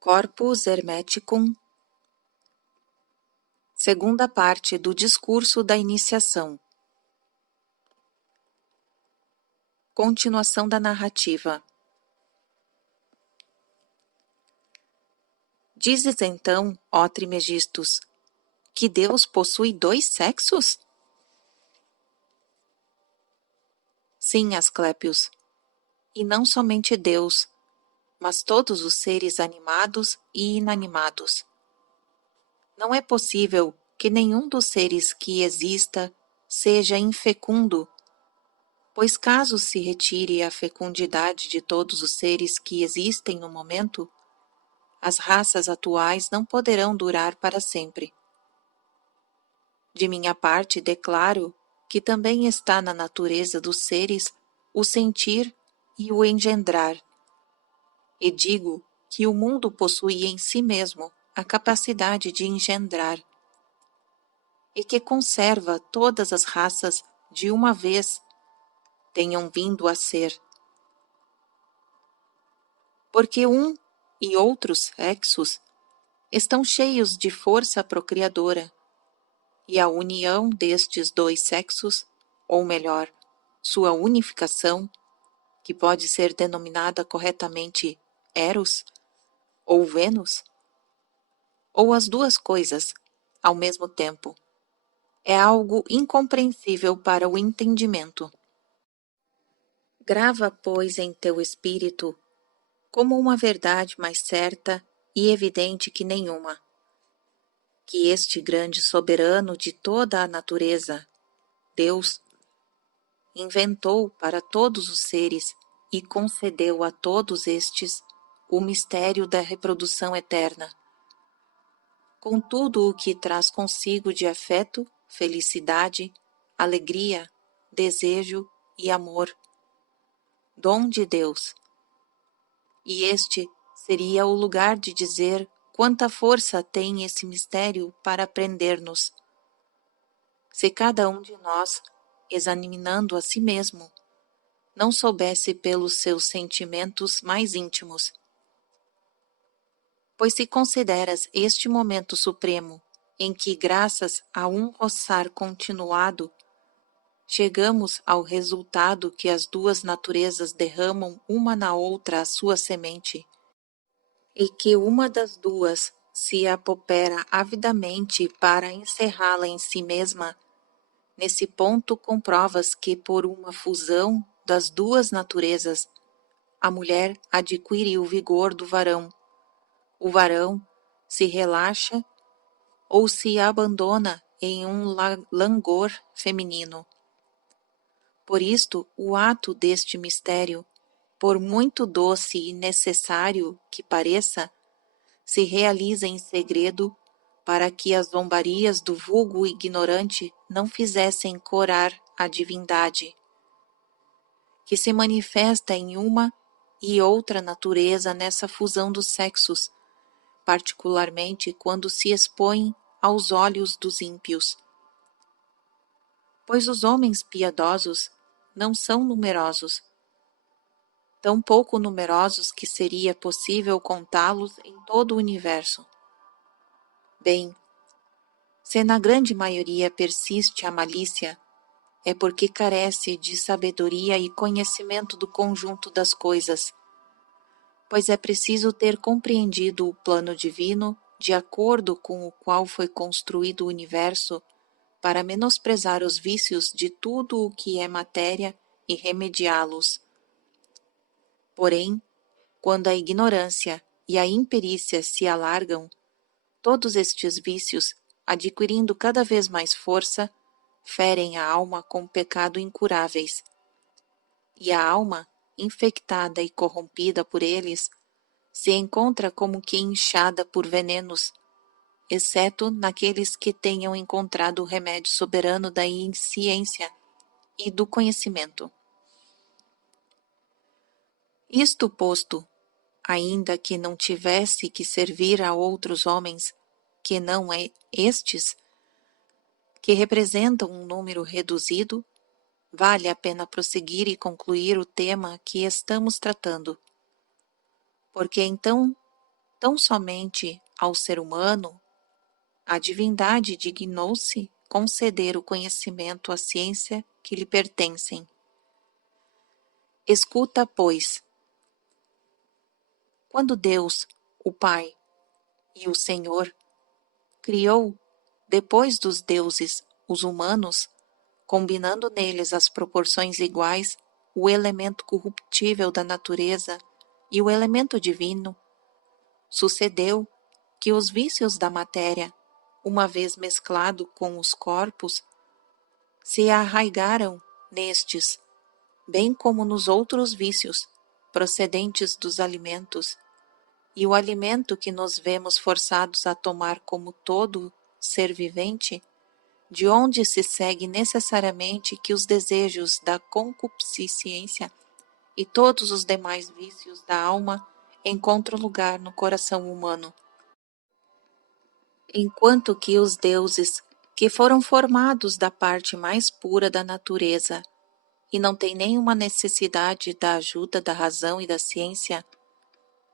Corpus Hermeticum, segunda parte do discurso da iniciação. Continuação da narrativa. Dizes então, ó Trimegistus, que Deus possui dois sexos? Sim, Asclépios, e não somente Deus, mas todos os seres animados e inanimados. Não é possível que nenhum dos seres que exista seja infecundo, pois caso se retire a fecundidade de todos os seres que existem no momento, as raças atuais não poderão durar para sempre. De minha parte, declaro que também está na natureza dos seres o sentir e o engendrar, e digo que o mundo possui em si mesmo a capacidade de engendrar, e que conserva todas as raças de uma vez tenham vindo a ser. Porque um e outros sexos estão cheios de força procriadora, e a união destes dois sexos, ou melhor, sua unificação, que pode ser denominada corretamente Eros ou Vênus, ou as duas coisas ao mesmo tempo, é algo incompreensível para o entendimento. Grava, pois, em teu espírito como uma verdade mais certa e evidente que nenhuma, que este grande soberano de toda a natureza, Deus, inventou para todos os seres e concedeu a todos estes o mistério da reprodução eterna, com tudo o que traz consigo de afeto, felicidade, alegria, desejo e amor, dom de Deus. E este seria o lugar de dizer quanta força tem esse mistério para prender-nos. Se cada um de nós, examinando a si mesmo, não soubesse pelos seus sentimentos mais íntimos. Pois se consideras este momento supremo, em que, graças a um roçar continuado, chegamos ao resultado que as duas naturezas derramam uma na outra a sua semente, e que uma das duas se apopera avidamente para encerrá-la em si mesma, nesse ponto comprovas que por uma fusão das duas naturezas, a mulher adquire o vigor do varão, o varão se relaxa ou se abandona em um langor feminino. Por isto, o ato deste mistério, por muito doce e necessário que pareça, se realiza em segredo para que as zombarias do vulgo ignorante não fizessem corar a divindade, que se manifesta em uma e outra natureza nessa fusão dos sexos, particularmente quando se expõe aos olhos dos ímpios. Pois os homens piedosos não são numerosos, tão pouco numerosos que seria possível contá-los em todo o universo. Bem, se na grande maioria persiste a malícia, é porque carece de sabedoria e conhecimento do conjunto das coisas, pois é preciso ter compreendido o plano divino de acordo com o qual foi construído o universo para menosprezar os vícios de tudo o que é matéria e remediá-los. Porém, quando a ignorância e a imperícia se alargam, todos estes vícios, adquirindo cada vez mais força, ferem a alma com pecado incuráveis. E a alma, infectada e corrompida por eles, se encontra como que inchada por venenos, exceto naqueles que tenham encontrado o remédio soberano da ciência e do conhecimento. Isto posto, ainda que não tivesse que servir a outros homens, que não é estes, que representam um número reduzido, vale a pena prosseguir e concluir o tema que estamos tratando. Porque então Tão somente ao ser humano, a divindade dignou-se conceder o conhecimento à ciência que lhe pertencem. Escuta, pois, quando Deus, o Pai e o Senhor, criou, depois dos deuses, os humanos, combinando neles as proporções iguais, o elemento corruptível da natureza e o elemento divino, sucedeu que os vícios da matéria, uma vez mesclado com os corpos, se arraigaram nestes, bem como nos outros vícios, procedentes dos alimentos, e o alimento que nos vemos forçados a tomar como todo ser vivente, de onde se segue necessariamente que os desejos da concupiscência e todos os demais vícios da alma encontram lugar no coração humano. Enquanto que os deuses, que foram formados da parte mais pura da natureza, e não têm nenhuma necessidade da ajuda da razão e da ciência,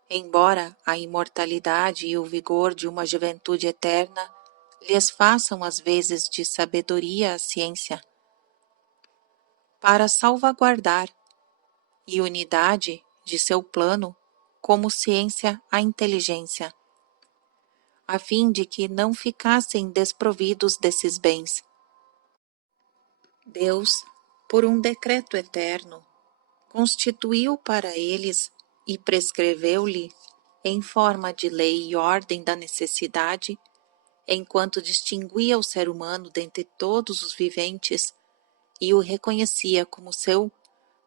embora a imortalidade e o vigor de uma juventude eterna lhes façam às vezes de sabedoria a ciência, para salvaguardar e unidade de seu plano, como ciência a inteligência, a fim de que não ficassem desprovidos desses bens. Deus, por um decreto eterno, constituiu para eles e prescreveu-lhe, em forma de lei e ordem da necessidade, enquanto distinguia o ser humano dentre todos os viventes e o reconhecia como seu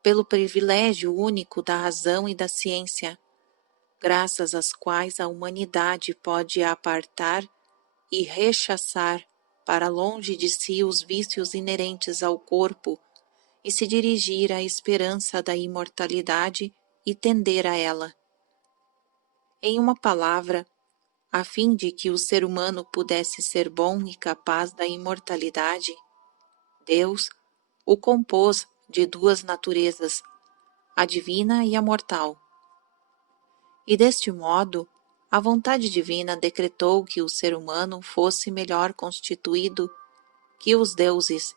pelo privilégio único da razão e da ciência, graças às quais a humanidade pode apartar e rechaçar para longe de si os vícios inerentes ao corpo e se dirigir à esperança da imortalidade e tender a ela. Em uma palavra, a fim de que o ser humano pudesse ser bom e capaz da imortalidade, Deus o compôs de duas naturezas, a divina e a mortal. E deste modo, a vontade divina decretou que o ser humano fosse melhor constituído que os deuses,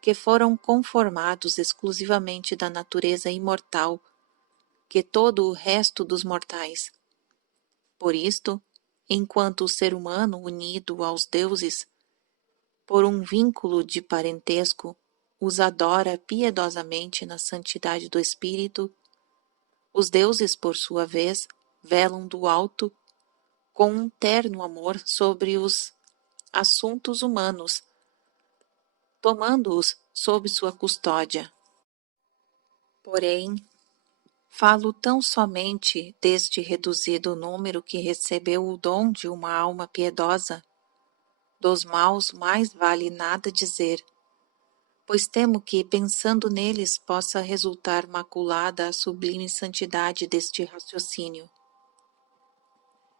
que foram conformados exclusivamente da natureza imortal, que todo o resto dos mortais. Por isto, enquanto o ser humano unido aos deuses, por um vínculo de parentesco, os adora piedosamente na santidade do espírito, os deuses, por sua vez, velam do alto com um terno amor sobre os assuntos humanos, tomando-os sob sua custódia. Porém, falo tão somente deste reduzido número que recebeu o dom de uma alma piedosa. Dos maus mais vale nada dizer, pois temo que, pensando neles, possa resultar maculada a sublime santidade deste raciocínio.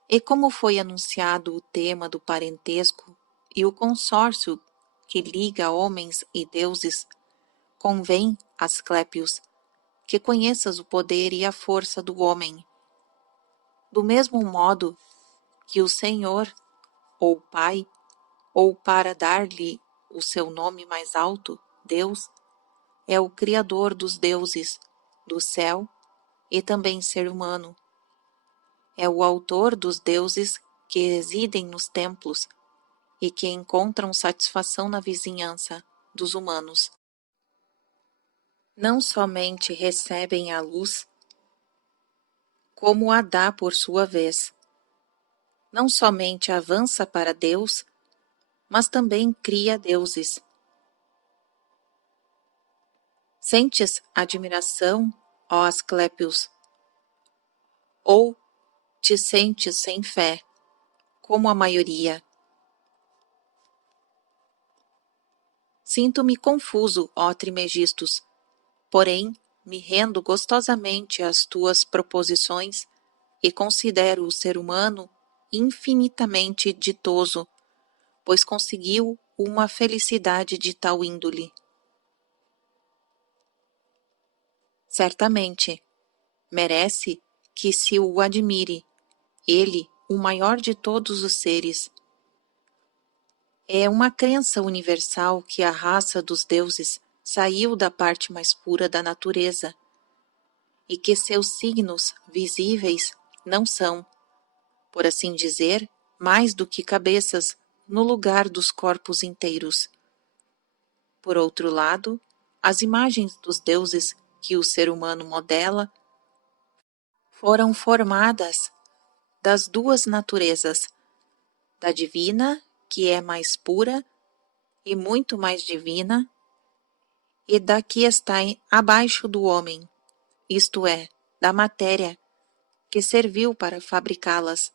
E como foi anunciado o tema do parentesco e o consórcio que liga homens e deuses, convém, Asclépios, que conheças o poder e a força do homem. Do mesmo modo que o Senhor, ou Pai, ou para dar-lhe o seu nome mais alto, Deus, é o Criador dos deuses, do céu e também ser humano. É o autor dos deuses que residem nos templos e que encontram satisfação na vizinhança dos humanos. Não somente recebem a luz, como a dá por sua vez. Não somente avança para Deus, mas também cria deuses. Sentes admiração, ó Asclépios, ou te sentes sem fé, como a maioria? Sinto-me confuso, ó Trimegistus, porém me rendo gostosamente às tuas proposições e considero o ser humano infinitamente ditoso, pois conseguiu uma felicidade de tal índole. Certamente, merece que se o admire, ele, o maior de todos os seres. É uma crença universal que a raça dos deuses saiu da parte mais pura da natureza e que seus signos visíveis não são, por assim dizer, mais do que cabeças no lugar dos corpos inteiros. Por outro lado, as imagens dos deuses que o ser humano modela foram formadas das duas naturezas, da divina, que é mais pura e muito mais divina, e da que está abaixo do homem, isto é, da matéria que serviu para fabricá-las.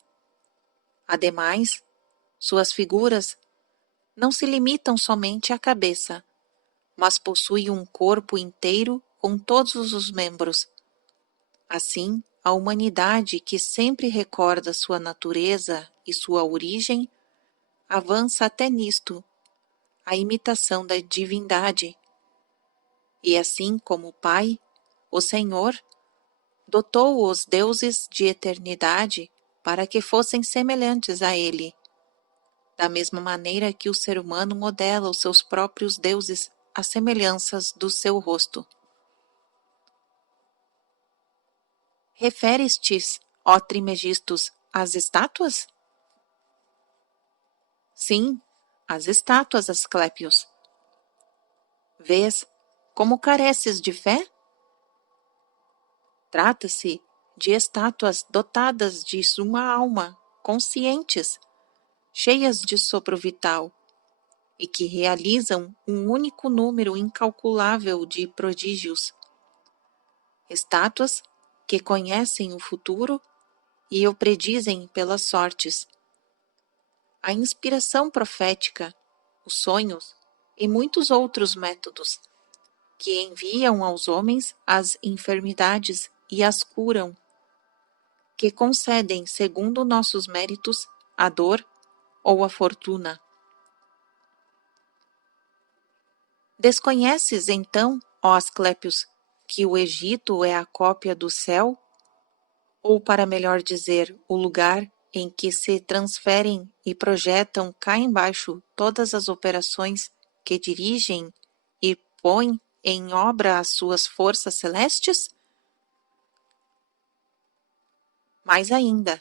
Ademais, suas figuras não se limitam somente à cabeça, mas possuem um corpo inteiro com todos os membros. Assim, a humanidade, que sempre recorda sua natureza e sua origem, avança até nisto, a imitação da divindade. E assim como o Pai, o Senhor, dotou os deuses de eternidade para que fossem semelhantes a Ele, da mesma maneira que o ser humano modela os seus próprios deuses às semelhanças do seu rosto. Referes-te, ó Trimegistus, às estátuas? Sim, às estátuas, Asclépios. Vês como careces de fé? Trata-se de estátuas dotadas de uma alma, conscientes, cheias de sopro vital, e que realizam um único número incalculável de prodígios. Estátuas que conhecem o futuro e o predizem pelas sortes. A inspiração profética, os sonhos e muitos outros métodos que enviam aos homens as enfermidades e as curam, que concedem, segundo nossos méritos, a dor ou a fortuna. Desconheces, então, ó Asclépios, que o Egito é a cópia do céu? Ou, para melhor dizer, o lugar em que se transferem e projetam cá embaixo todas as operações que dirigem e põem em obra as suas forças celestes? Mais ainda,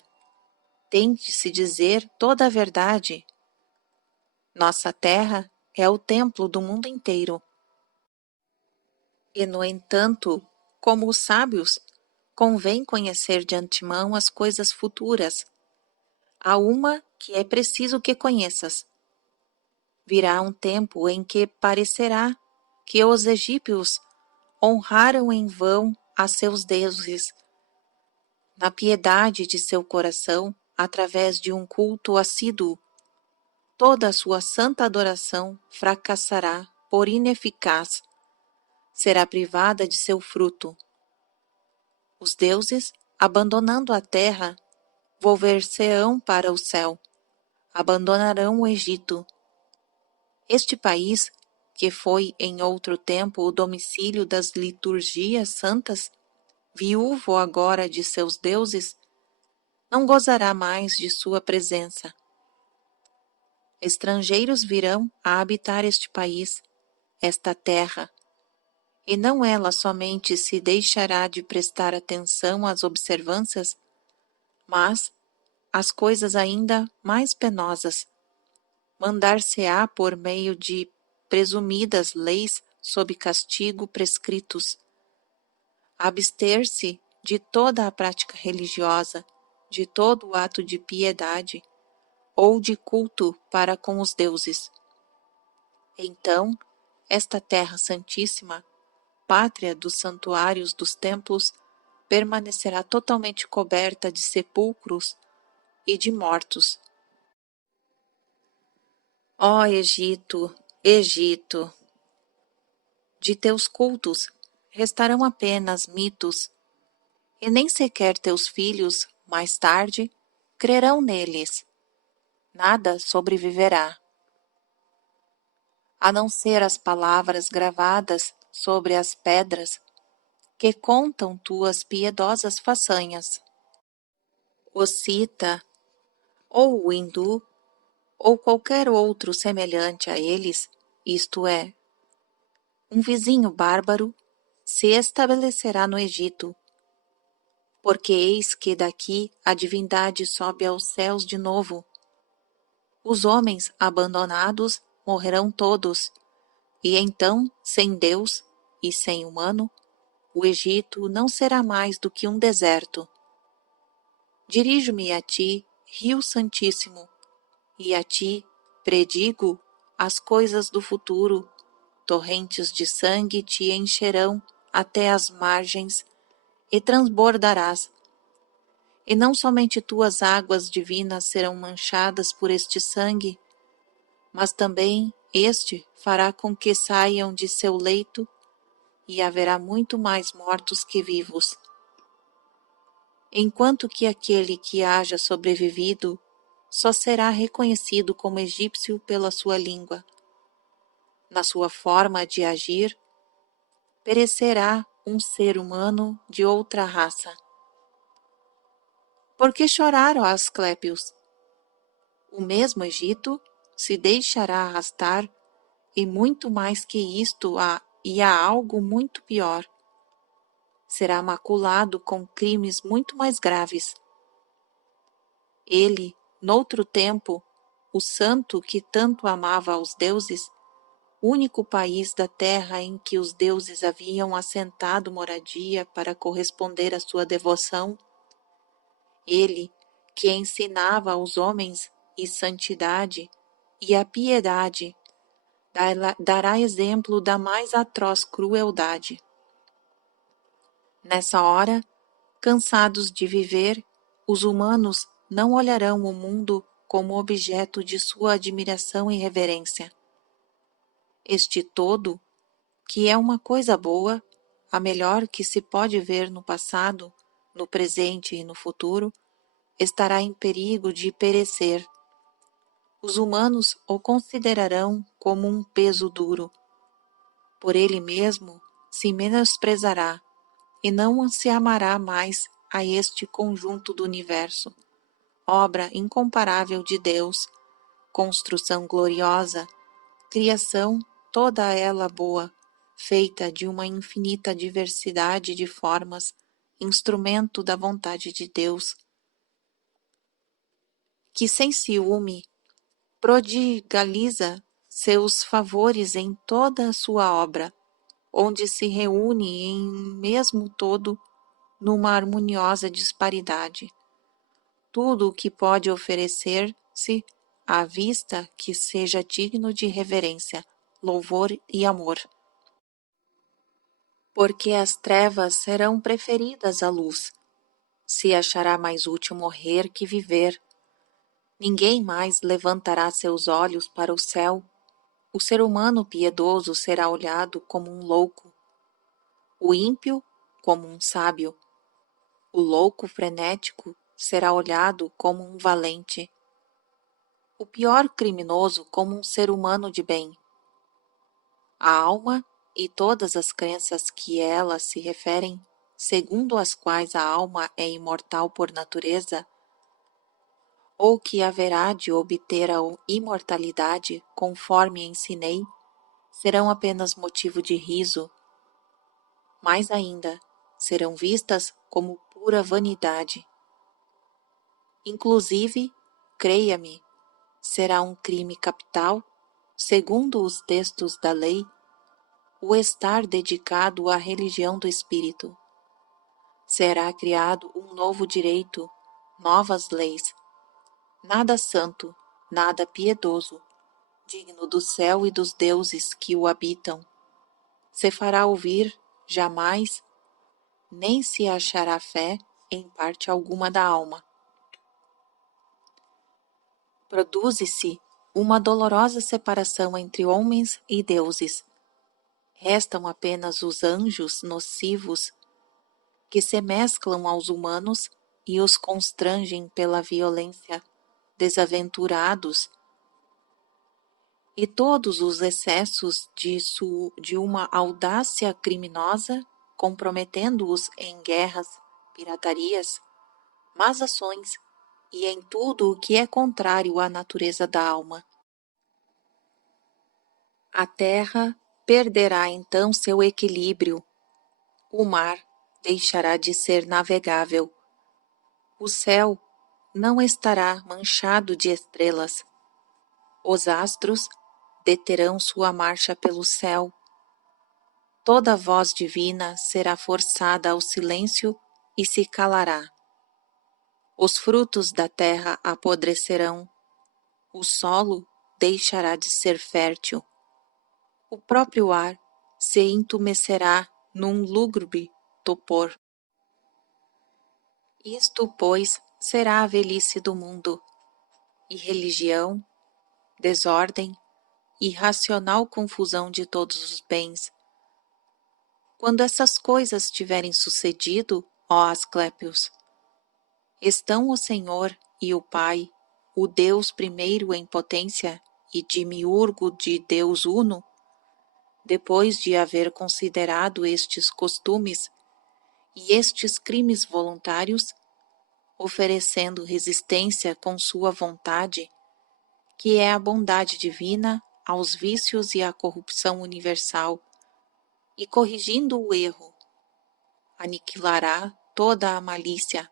tem de se dizer toda a verdade. Nossa terra é o templo do mundo inteiro. E, no entanto, como os sábios, convém conhecer de antemão as coisas futuras. Há uma que é preciso que conheças. Virá um tempo em que parecerá que os egípcios honraram em vão a seus deuses. Na piedade de seu coração, através de um culto assíduo, toda a sua santa adoração fracassará por ineficaz, será privada de seu fruto. Os deuses, abandonando a terra, volver-se-ão para o céu, abandonarão o Egito. Este país, que foi em outro tempo o domicílio das liturgias santas, viúvo agora de seus deuses, não gozará mais de sua presença. Estrangeiros virão a habitar este país, esta terra, e não ela somente se deixará de prestar atenção às observâncias, mas às coisas ainda mais penosas. Mandar-se-á por meio de presumidas leis sob castigo prescritos, abster-se de toda a prática religiosa, de todo o ato de piedade ou de culto para com os deuses. Então, esta terra santíssima, pátria dos santuários dos templos, permanecerá totalmente coberta de sepulcros e de mortos. Ó Egito, Egito! De teus cultos restarão apenas mitos, e nem sequer teus filhos, mais tarde, crerão neles. Nada sobreviverá, a não ser as palavras gravadas sobre as pedras que contam tuas piedosas façanhas. o cita, ou o hindu, ou qualquer outro semelhante a eles, isto é, um vizinho bárbaro, se estabelecerá no Egito, porque eis que daqui a divindade sobe aos céus de novo. Os homens abandonados morrerão todos, e então, sem Deus e sem humano, o Egito não será mais do que um deserto. Dirijo-me a ti, Rio Santíssimo, e a ti predigo as coisas do futuro. Torrentes de sangue te encherão até as margens e transbordarás. E não somente tuas águas divinas serão manchadas por este sangue, mas também este fará com que saiam de seu leito, e haverá muito mais mortos que vivos. Enquanto que aquele que haja sobrevivido só será reconhecido como egípcio pela sua língua. Na sua forma de agir, perecerá um ser humano de outra raça. Por que chorar, ó Asclépios? O mesmo Egito se deixará arrastar, e muito mais que isto há algo muito pior. Será maculado com crimes muito mais graves. Ele, noutro tempo, o santo que tanto amava aos deuses, único país da terra em que os deuses haviam assentado moradia para corresponder à sua devoção, ele, que ensinava aos homens e santidade e a piedade, dará exemplo da mais atroz crueldade. Nessa hora, cansados de viver, os humanos não olharão o mundo como objeto de sua admiração e reverência. Este todo, que é uma coisa boa, a melhor que se pode ver no passado, no presente e no futuro, estará em perigo de perecer. Os humanos o considerarão como um peso duro. Por ele mesmo se menosprezará e não se amará mais a este conjunto do universo, obra incomparável de Deus, construção gloriosa, criação toda ela boa, feita de uma infinita diversidade de formas, instrumento da vontade de Deus, que sem ciúme prodigaliza seus favores em toda a sua obra, onde se reúne em mesmo todo numa harmoniosa disparidade. Tudo o que pode oferecer-se à vista que seja digno de reverência, louvor e amor. Porque as trevas serão preferidas à luz. Se achará mais útil morrer que viver. Ninguém mais levantará seus olhos para o céu. O ser humano piedoso será olhado como um louco, o ímpio como um sábio. O louco frenético será olhado como um valente, o pior criminoso como um ser humano de bem. A alma e todas as crenças que ela se referem, segundo as quais a alma é imortal por natureza, ou que haverá de obter a imortalidade, conforme ensinei, serão apenas motivo de riso. Mais ainda, serão vistas como pura vanidade. Inclusive, creia-me, será um crime capital, segundo os textos da lei, o estar dedicado à religião do espírito. Será criado um novo direito, novas leis. Nada santo, nada piedoso, digno do céu e dos deuses que o habitam, se fará ouvir jamais, nem se achará fé em parte alguma da alma. Produze-se uma dolorosa separação entre homens e deuses. Restam apenas os anjos nocivos que se mesclam aos humanos e os constrangem pela violência, desaventurados, e todos os excessos de uma audácia criminosa, comprometendo-os em guerras, piratarias, más ações e em tudo o que é contrário à natureza da alma. A terra perderá então seu equilíbrio, o mar deixará de ser navegável, o céu não estará manchado de estrelas, os astros deterão sua marcha pelo céu, toda voz divina será forçada ao silêncio e se calará. Os frutos da terra apodrecerão, o solo deixará de ser fértil, o próprio ar se entumecerá num lúgubre topor. Isto, pois, será a velhice do mundo, e religião, desordem, irracional confusão de todos os bens. Quando essas coisas tiverem sucedido, ó Asclépios, estão o Senhor e o Pai, o Deus primeiro em potência e demiurgo de Deus uno, depois de haver considerado estes costumes e estes crimes voluntários, oferecendo resistência com sua vontade, que é a bondade divina aos vícios e à corrupção universal, e corrigindo o erro, aniquilará toda a malícia,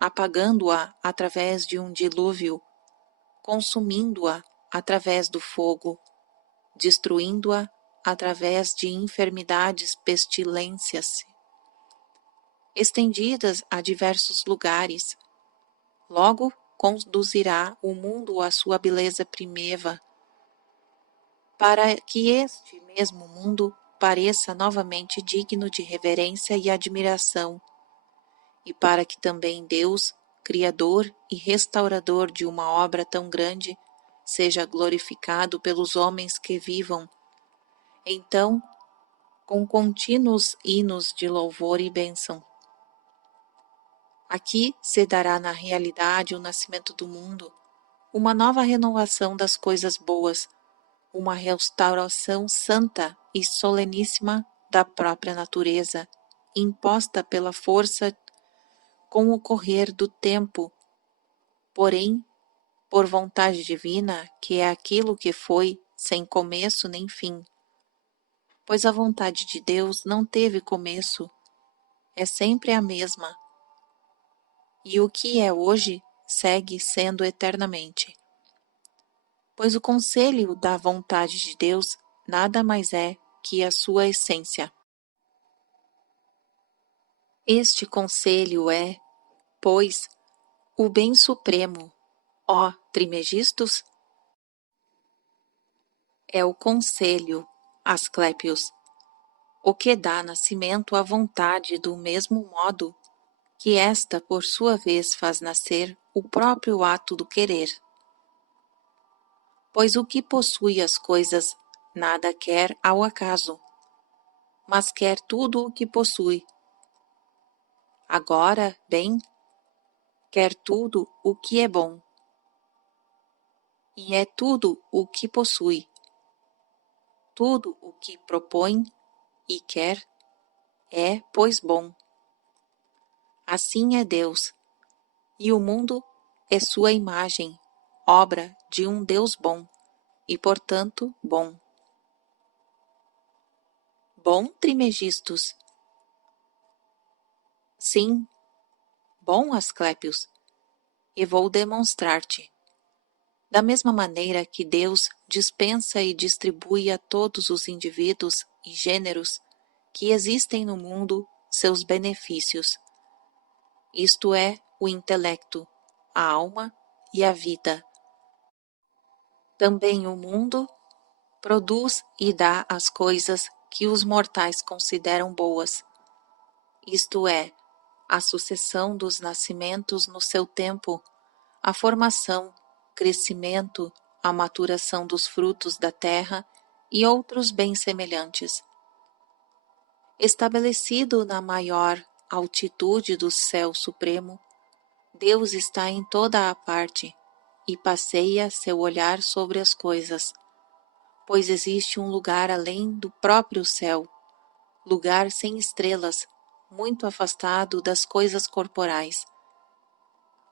apagando-a através de um dilúvio, consumindo-a através do fogo, destruindo-a através de enfermidades pestilências, estendidas a diversos lugares. Logo conduzirá o mundo à sua beleza primeva, para que este mesmo mundo pareça novamente digno de reverência e admiração, e para que também Deus, Criador e Restaurador de uma obra tão grande, seja glorificado pelos homens que vivam, então, com contínuos hinos de louvor e bênção. Aqui se dará na realidade o nascimento do mundo, uma nova renovação das coisas boas, uma restauração santa e soleníssima da própria natureza, imposta pela força com o correr do tempo, porém, por vontade divina, que é aquilo que foi, sem começo nem fim. Pois a vontade de Deus não teve começo, é sempre a mesma, e o que é hoje segue sendo eternamente. Pois o conselho da vontade de Deus nada mais é que a sua essência. Este conselho é, pois, o bem supremo, ó Trimegistos? É o conselho, Asclépios, o que dá nascimento à vontade do mesmo modo que esta, por sua vez, faz nascer o próprio ato do querer. Pois o que possui as coisas nada quer ao acaso, mas quer tudo o que possui. Agora, bem, quer tudo o que é bom, e é tudo o que possui. Tudo o que propõe e quer é, pois, bom. Assim é Deus, e o mundo é sua imagem, obra de um Deus bom, e portanto bom. Bom, Trimegistos? Sim, bom, Asclépios, e vou demonstrar-te. Da mesma maneira que Deus dispensa e distribui a todos os indivíduos e gêneros que existem no mundo seus benefícios, isto é, o intelecto, a alma e a vida. Também o mundo produz e dá as coisas que os mortais consideram boas, isto é, a sucessão dos nascimentos no seu tempo, a formação, crescimento, a maturação dos frutos da terra e outros bens semelhantes. Estabelecido na maior altitude do céu supremo, Deus está em toda a parte e passeia seu olhar sobre as coisas, pois existe um lugar além do próprio céu, lugar sem estrelas, muito afastado das coisas corporais.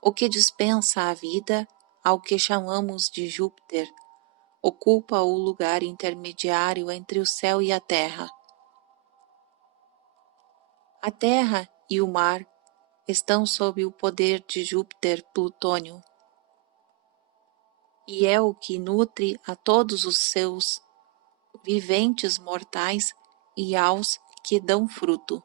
O que dispensa a vida ao que chamamos de Júpiter ocupa o lugar intermediário entre o céu e a terra. A terra e o mar estão sob o poder de Júpiter Plutônio, e é o que nutre a todos os seus viventes mortais e aos que dão fruto.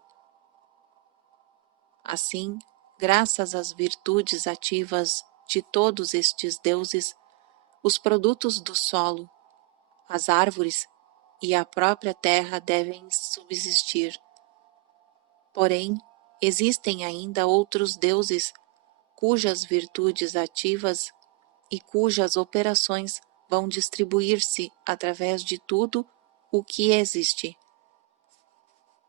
Assim, graças às virtudes ativas de todos estes deuses, os produtos do solo, as árvores e a própria terra devem subsistir. Porém, existem ainda outros deuses cujas virtudes ativas e cujas operações vão distribuir-se através de tudo o que existe.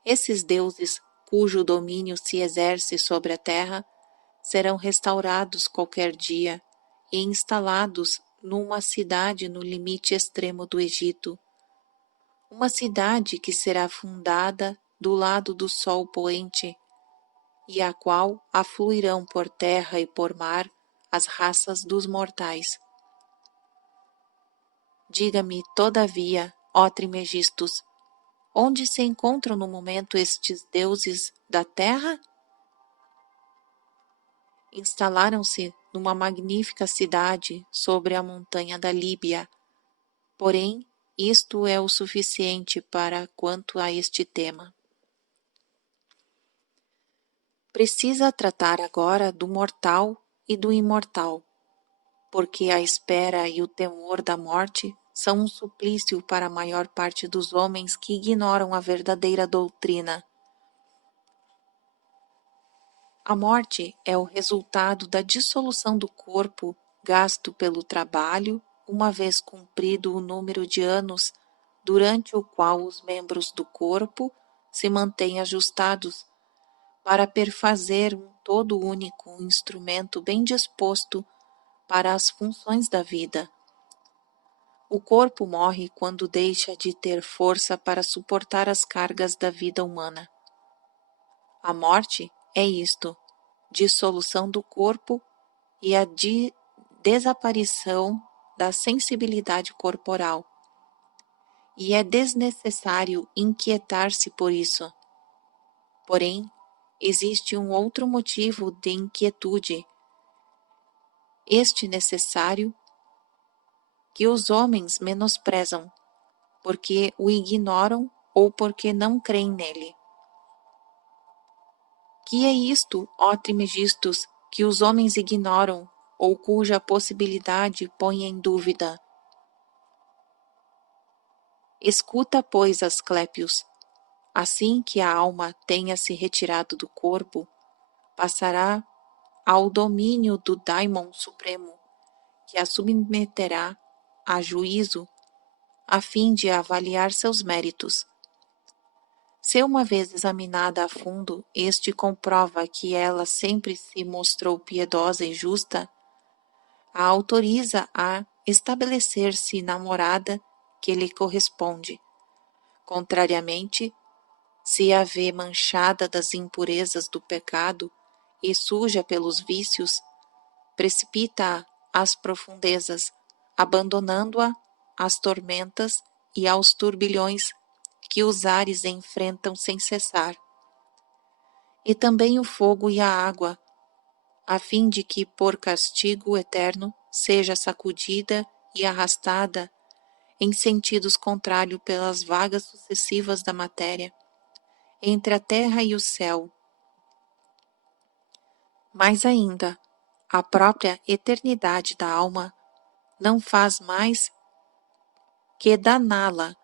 Esses deuses, cujo domínio se exerce sobre a terra, serão restaurados qualquer dia e instalados numa cidade no limite extremo do Egito, uma cidade que será fundada do lado do sol poente e à qual afluirão por terra e por mar as raças dos mortais. Diga-me, todavia, ó Trimegistus, onde se encontram no momento estes deuses da terra? Instalaram-se numa magnífica cidade sobre a montanha da Líbia. Porém, isto é o suficiente para quanto a este tema. Precisa tratar agora do mortal e do imortal, porque a espera e o temor da morte são um suplício para a maior parte dos homens que ignoram a verdadeira doutrina. A morte é o resultado da dissolução do corpo gasto pelo trabalho, uma vez cumprido o número de anos durante o qual os membros do corpo se mantêm ajustados para perfazer um todo único instrumento bem disposto para as funções da vida. O corpo morre quando deixa de ter força para suportar as cargas da vida humana. A morte é isto: dissolução do corpo e a desaparição da sensibilidade corporal. E é desnecessário inquietar-se por isso. Porém, existe um outro motivo de inquietude, este necessário, que os homens menosprezam, porque o ignoram ou porque não creem nele. Que é isto, ó Trimegistus, que os homens ignoram ou cuja possibilidade põe em dúvida? Escuta, pois, Asclépios. Assim que a alma tenha se retirado do corpo, passará ao domínio do Daimon Supremo, que a submeterá a juízo a fim de avaliar seus méritos. Se uma vez examinada a fundo, este comprova que ela sempre se mostrou piedosa e justa, a autoriza a estabelecer-se namorada que lhe corresponde. Contrariamente, se a vê manchada das impurezas do pecado e suja pelos vícios, precipita-a às profundezas, abandonando-a às tormentas e aos turbilhões que os ares enfrentam sem cessar. E também o fogo e a água, a fim de que, por castigo eterno, seja sacudida e arrastada em sentidos contrários pelas vagas sucessivas da matéria, entre a terra e o céu. Mais ainda, a própria eternidade da alma não faz mais que daná-la,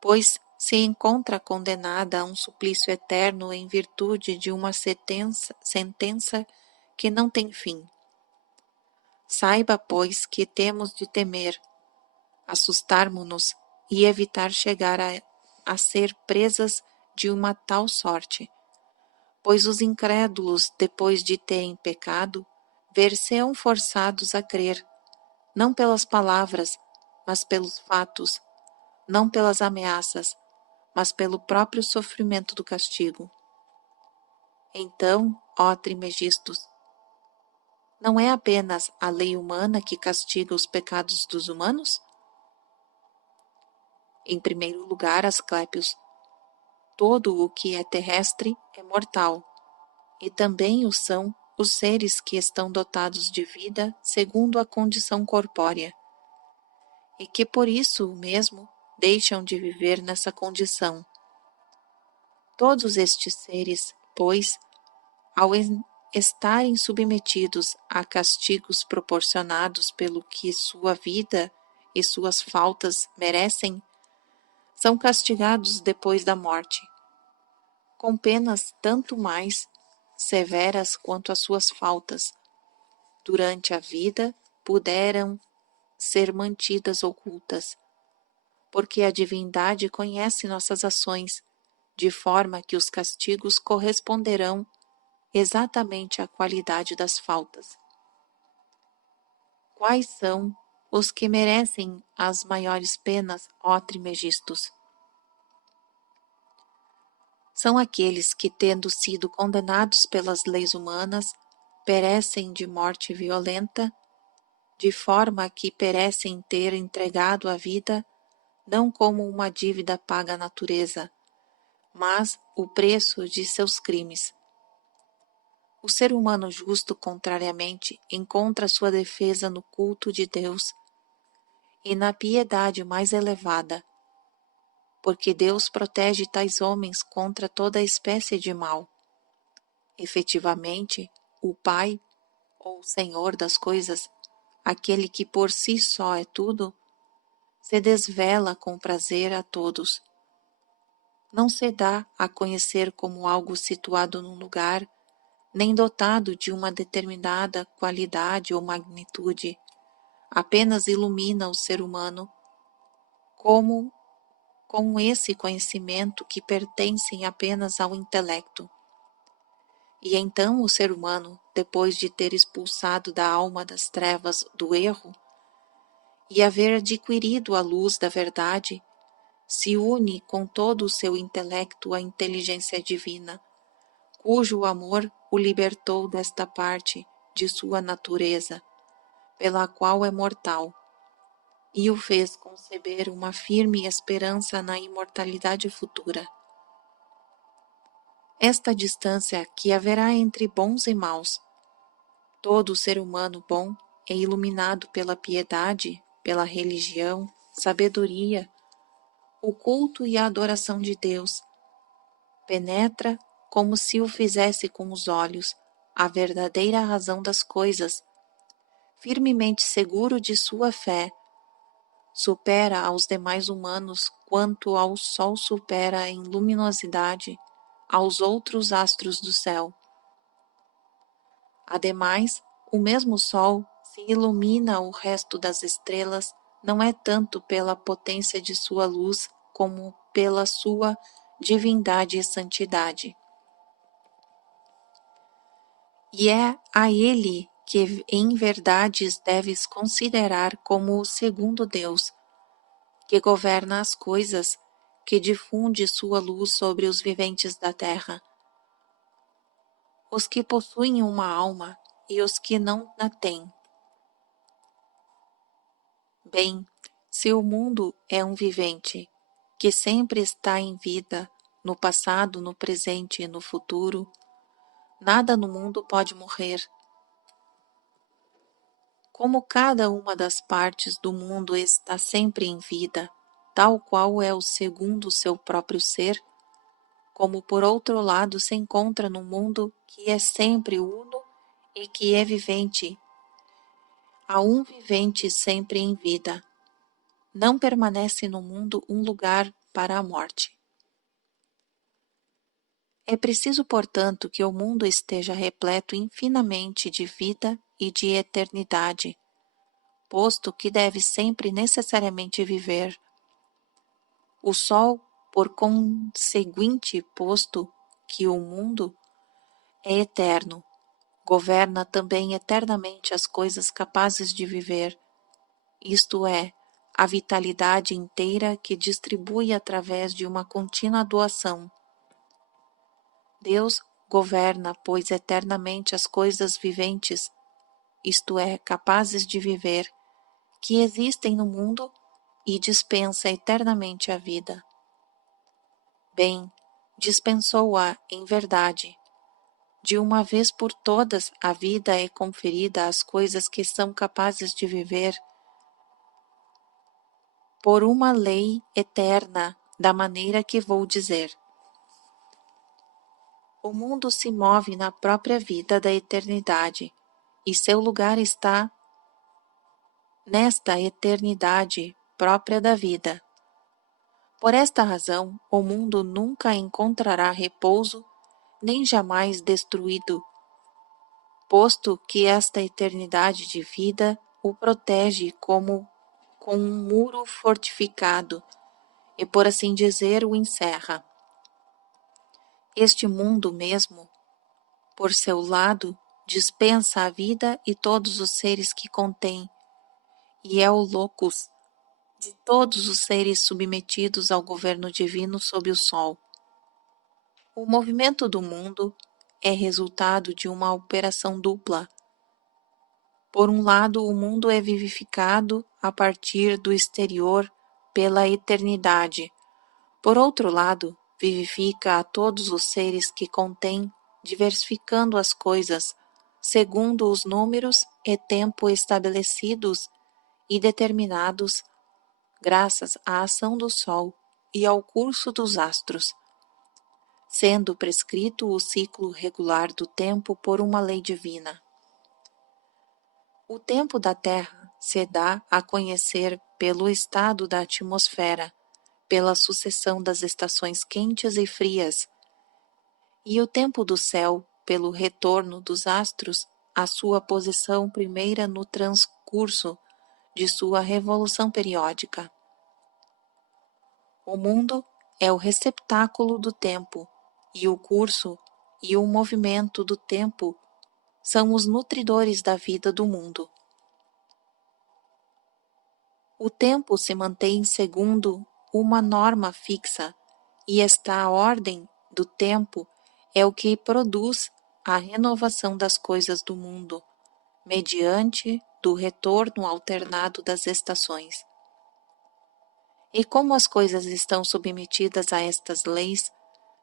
pois se encontra condenada a um suplício eterno em virtude de uma sentença que não tem fim. Saiba, pois, que temos de temer, assustarmo-nos e evitar chegar a ser presas de uma tal sorte, pois os incrédulos, depois de terem pecado, ver-se-ão forçados a crer, não pelas palavras, mas pelos fatos, não pelas ameaças, mas pelo próprio sofrimento do castigo. Então, ó Trimegistus, Não é apenas a lei humana que castiga os pecados dos humanos? Em primeiro lugar, Asclépios, todo o que é terrestre é mortal, e também o são os seres que estão dotados de vida segundo a condição corpórea, e que por isso mesmo deixam de viver nessa condição. Todos estes seres, pois, ao estarem submetidos a castigos proporcionados pelo que sua vida e suas faltas merecem, são castigados depois da morte, com penas tanto mais severas quanto as suas faltas, durante a vida, puderam ser mantidas ocultas, porque a divindade conhece nossas ações, de forma que os castigos corresponderão exatamente à qualidade das faltas. Quais são os que merecem as maiores penas, ó Trimegistos? São aqueles que, tendo sido condenados pelas leis humanas, perecem de morte violenta, de forma que perecem ter entregado a vida não como uma dívida paga à natureza, mas o preço de seus crimes. O ser humano justo, contrariamente, encontra sua defesa no culto de Deus e na piedade mais elevada, porque Deus protege tais homens contra toda espécie de mal. Efetivamente, o Pai, ou Senhor das coisas, aquele que por si só é tudo, se desvela com prazer a todos. Não se dá a conhecer como algo situado num lugar, nem dotado de uma determinada qualidade ou magnitude, apenas ilumina o ser humano, como com esse conhecimento que pertencem apenas ao intelecto. E então o ser humano, depois de ter expulsado da alma das trevas do erro e haver adquirido a luz da verdade, se une com todo o seu intelecto à inteligência divina, cujo amor o libertou desta parte de sua natureza, pela qual é mortal, e o fez conceber uma firme esperança na imortalidade futura. Esta distância que haverá entre bons e maus, todo ser humano bom é iluminado pela piedade, pela religião, sabedoria, o culto e a adoração de Deus, penetra como se o fizesse com os olhos a verdadeira razão das coisas, firmemente seguro de sua fé, supera aos demais humanos quanto ao sol supera em luminosidade aos outros astros do céu. Ademais, o mesmo sol, se ilumina o resto das estrelas, não é tanto pela potência de sua luz como pela sua divindade e santidade. E é a ele que em verdade deves considerar como o segundo Deus, que governa as coisas, que difunde sua luz sobre os viventes da terra, os que possuem uma alma e os que não a têm. Bem, se o mundo é um vivente, que sempre está em vida, no passado, no presente e no futuro, nada no mundo pode morrer. Como cada uma das partes do mundo está sempre em vida, tal qual é o segundo seu próprio ser, como por outro lado se encontra no mundo que é sempre uno e que é vivente, há um vivente sempre em vida. Não permanece no mundo um lugar para a morte. É preciso, portanto, que o mundo esteja repleto infinamente de vida e de eternidade, posto que deve sempre necessariamente viver. O Sol, por conseguinte, posto que o mundo é eterno, governa também eternamente as coisas capazes de viver, isto é, a vitalidade inteira que distribui através de uma contínua doação. Deus governa, pois, eternamente as coisas viventes, isto é, capazes de viver, que existem no mundo e dispensa eternamente a vida. Bem, dispensou-a em verdade. De uma vez por todas, a vida é conferida às coisas que são capazes de viver por uma lei eterna, da maneira que vou dizer. O mundo se move na própria vida da eternidade, e seu lugar está nesta eternidade própria da vida. Por esta razão, o mundo nunca encontrará repouso, nem jamais destruído, posto que esta eternidade de vida o protege como com um muro fortificado, e por assim dizer o encerra. Este mundo mesmo, por seu lado, dispensa a vida e todos os seres que contém, e é o locus de todos os seres submetidos ao governo divino sob o sol. O movimento do mundo é resultado de uma operação dupla. Por um lado, o mundo é vivificado a partir do exterior pela eternidade. Por outro lado, vivifica a todos os seres que contém, diversificando as coisas, segundo os números e tempo estabelecidos e determinados, graças à ação do Sol e ao curso dos astros, sendo prescrito o ciclo regular do tempo por uma lei divina. O tempo da Terra se dá a conhecer pelo estado da atmosfera, pela sucessão das estações quentes e frias, e o tempo do céu pelo retorno dos astros à sua posição primeira no transcurso de sua revolução periódica. O mundo é o receptáculo do tempo, e o curso e o movimento do tempo são os nutridores da vida do mundo. O tempo se mantém segundo uma norma fixa, e esta ordem do tempo é o que produz a renovação das coisas do mundo, mediante do retorno alternado das estações. E como as coisas estão submetidas a estas leis,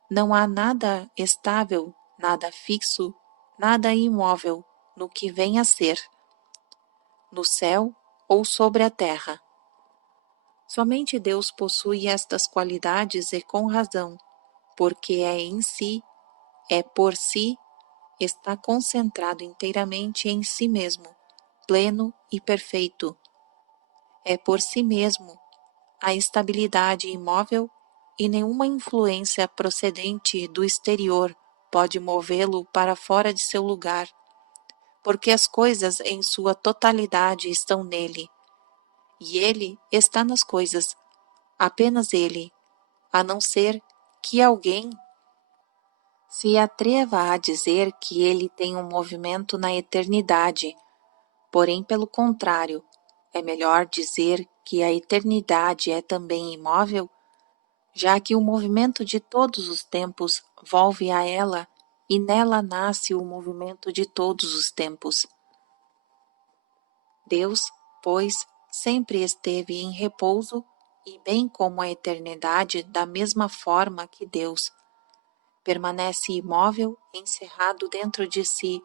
não há nada estável, nada fixo, nada imóvel no que vem a ser, no céu ou sobre a terra. Somente Deus possui estas qualidades e com razão, porque é por si, está concentrado inteiramente em si mesmo, pleno e perfeito. É por si mesmo a estabilidade imóvel e nenhuma influência procedente do exterior pode movê-lo para fora de seu lugar, porque as coisas em sua totalidade estão nele, e ele está nas coisas, apenas ele, a não ser que alguém se atreva a dizer que ele tem um movimento na eternidade. Porém, pelo contrário, é melhor dizer que a eternidade é também imóvel, já que o movimento de todos os tempos volve a ela e nela nasce o movimento de todos os tempos. Deus, pois, sempre esteve em repouso e bem como a eternidade da mesma forma que Deus permanece imóvel, encerrado dentro de si,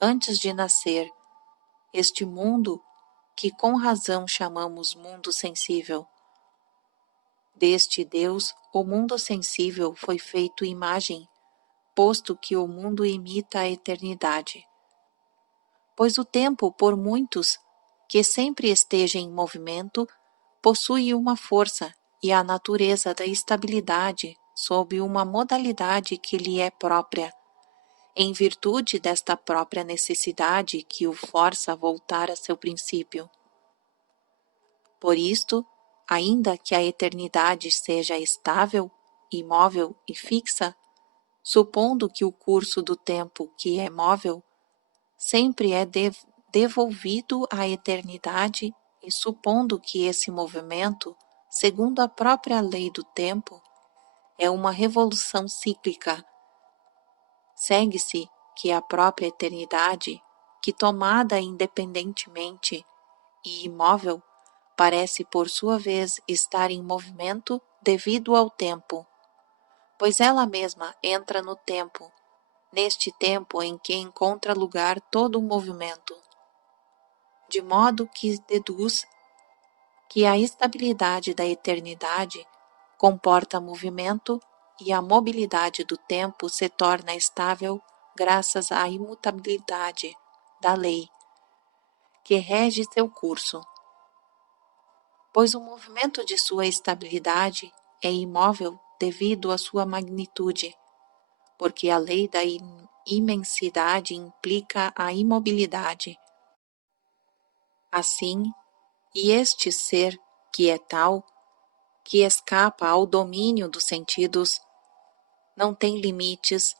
antes de nascer, este mundo que com razão chamamos mundo sensível. Deste Deus, o mundo sensível foi feito imagem, posto que o mundo imita a eternidade. Pois o tempo, por muitos, que sempre esteja em movimento, possui uma força e a natureza da estabilidade sob uma modalidade que lhe é própria, em virtude desta própria necessidade que o força a voltar a seu princípio. Por isto, ainda que a eternidade seja estável, imóvel e fixa, supondo que o curso do tempo que é móvel sempre é devolvido à eternidade e supondo que esse movimento, segundo a própria lei do tempo, é uma revolução cíclica, segue-se que a própria eternidade, que, tomada independentemente e imóvel, parece por sua vez estar em movimento devido ao tempo, pois ela mesma entra no tempo, neste tempo em que encontra lugar todo o movimento, de modo que deduz que a estabilidade da eternidade comporta movimento e a mobilidade do tempo se torna estável graças à imutabilidade da lei que rege seu curso, pois o movimento de sua estabilidade é imóvel devido à sua magnitude, porque a lei da imensidade implica a imobilidade. Assim, e este ser que é tal, que escapa ao domínio dos sentidos, não tem limites,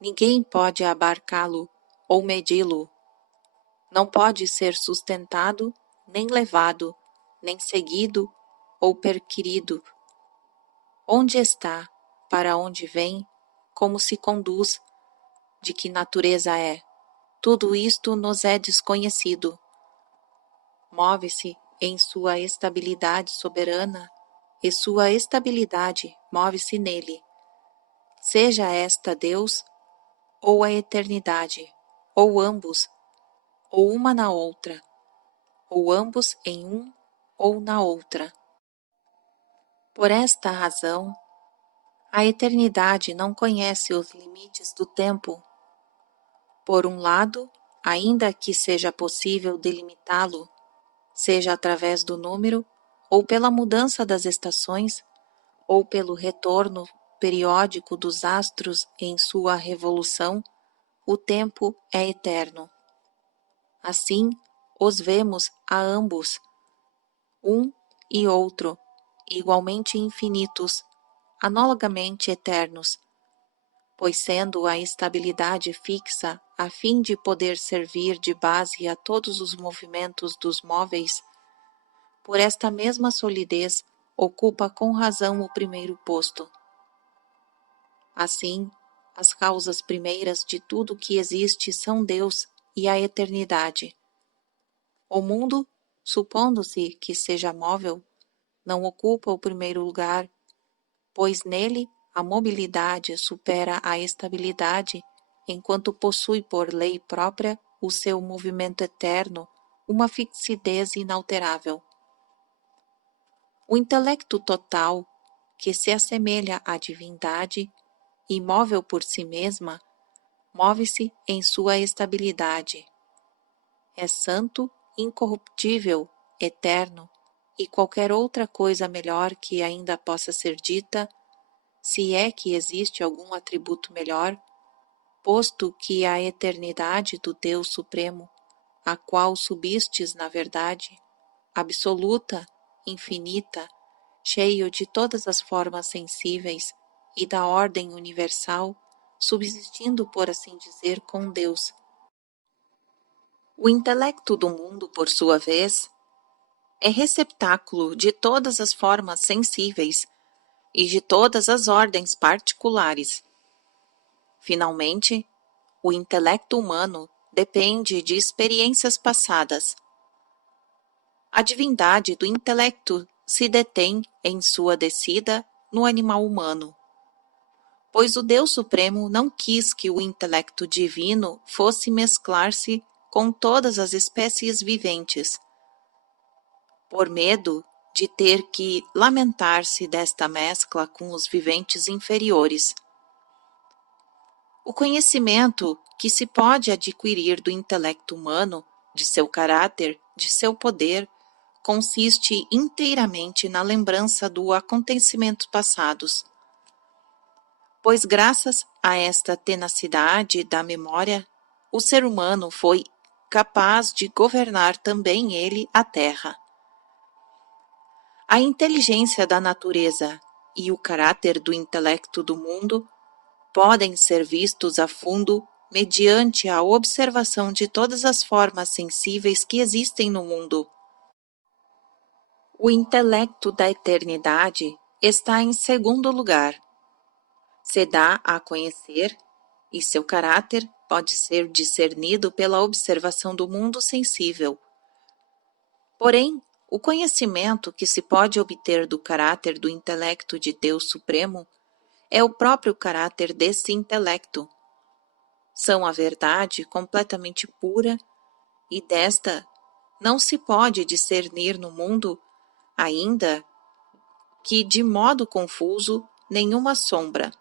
ninguém pode abarcá-lo ou medi-lo, não pode ser sustentado, nem levado, nem seguido ou perquirido. Onde está, para onde vem, como se conduz, de que natureza é, tudo isto nos é desconhecido. Move-se em sua estabilidade soberana, e sua estabilidade move-se nele. Seja esta Deus, ou a eternidade, ou ambos, ou uma na outra, ou ambos em um ou na outra. Por esta razão, a eternidade não conhece os limites do tempo. Por um lado, ainda que seja possível delimitá-lo, seja através do número, ou pela mudança das estações, ou pelo retorno periódico dos astros em sua revolução, o tempo é eterno. Assim, os vemos a ambos, um e outro, igualmente infinitos, analogamente eternos, pois sendo a estabilidade fixa a fim de poder servir de base a todos os movimentos dos móveis, por esta mesma solidez ocupa com razão o primeiro posto. Assim, as causas primeiras de tudo que existe são Deus e a eternidade. O mundo, supondo-se que seja móvel, não ocupa o primeiro lugar, pois nele a mobilidade supera a estabilidade, enquanto possui por lei própria o seu movimento eterno, uma fixidez inalterável. O intelecto total, que se assemelha à divindade, imóvel por si mesma, move-se em sua estabilidade. É santo, incorruptível, eterno, e qualquer outra coisa melhor que ainda possa ser dita, se é que existe algum atributo melhor, posto que a eternidade do Deus Supremo, a qual subistes na verdade, absoluta, infinita, cheio de todas as formas sensíveis e da ordem universal, subsistindo, por assim dizer, com Deus. O intelecto do mundo, por sua vez, é receptáculo de todas as formas sensíveis e de todas as ordens particulares. Finalmente, o intelecto humano depende de experiências passadas. A divindade do intelecto se detém em sua descida no animal humano, pois o Deus Supremo não quis que o intelecto divino fosse mesclar-se com todas as espécies viventes, por medo de ter que lamentar-se desta mescla com os viventes inferiores. O conhecimento que se pode adquirir do intelecto humano, de seu caráter, de seu poder, consiste inteiramente na lembrança dos acontecimentos passados, pois graças a esta tenacidade da memória, o ser humano foi capaz de governar também ele a terra. A inteligência da natureza e o caráter do intelecto do mundo podem ser vistos a fundo mediante a observação de todas as formas sensíveis que existem no mundo. O intelecto da eternidade está em segundo lugar. Se dá a conhecer e seu caráter pode ser discernido pela observação do mundo sensível. Porém, o conhecimento que se pode obter do caráter do intelecto de Deus Supremo é o próprio caráter desse intelecto. São a verdade completamente pura, e desta não se pode discernir no mundo, ainda que de modo confuso, nenhuma sombra.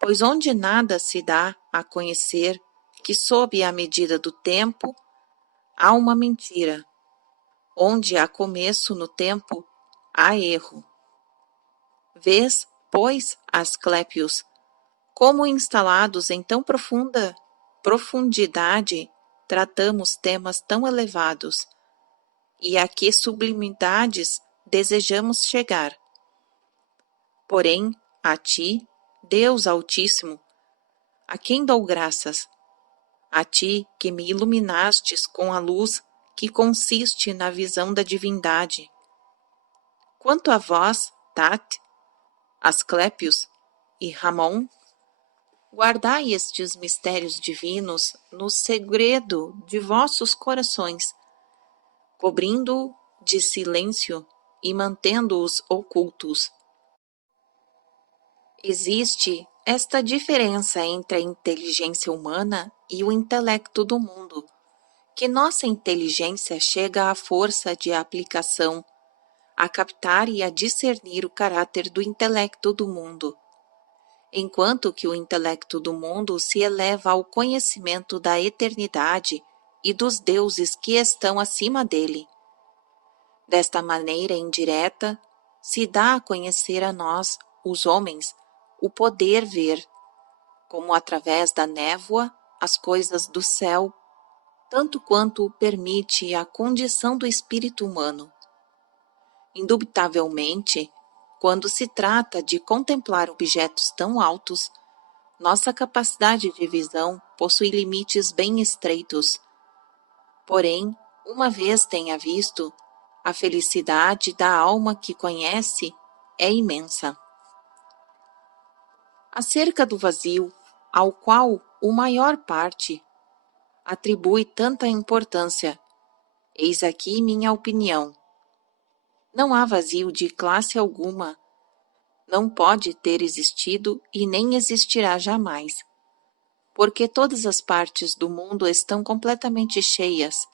Pois onde nada se dá a conhecer que sob a medida do tempo há uma mentira, onde há começo no tempo, há erro. Vês, pois, Asclépios, como instalados em tão profunda profundidade tratamos temas tão elevados, e a que sublimidades desejamos chegar. Porém, a ti, Deus Altíssimo, a quem dou graças, a ti que me iluminastes com a luz que consiste na visão da divindade. Quanto a vós, Tat, Asclépios e Ramon, guardai estes mistérios divinos no segredo de vossos corações, cobrindo-o de silêncio e mantendo-os ocultos. Existe esta diferença entre a inteligência humana e o intelecto do mundo, que nossa inteligência chega à força de aplicação, a captar e a discernir o caráter do intelecto do mundo, enquanto que o intelecto do mundo se eleva ao conhecimento da eternidade e dos deuses que estão acima dele. Desta maneira indireta, se dá a conhecer a nós, os homens, o poder ver, como através da névoa, as coisas do céu, tanto quanto o permite a condição do espírito humano. Indubitavelmente, quando se trata de contemplar objetos tão altos, nossa capacidade de visão possui limites bem estreitos. Porém, uma vez tenha visto, a felicidade da alma que conhece é imensa. Acerca do vazio, ao qual o maior parte atribui tanta importância, eis aqui minha opinião. Não há vazio de classe alguma, não pode ter existido e nem existirá jamais, porque todas as partes do mundo estão completamente cheias,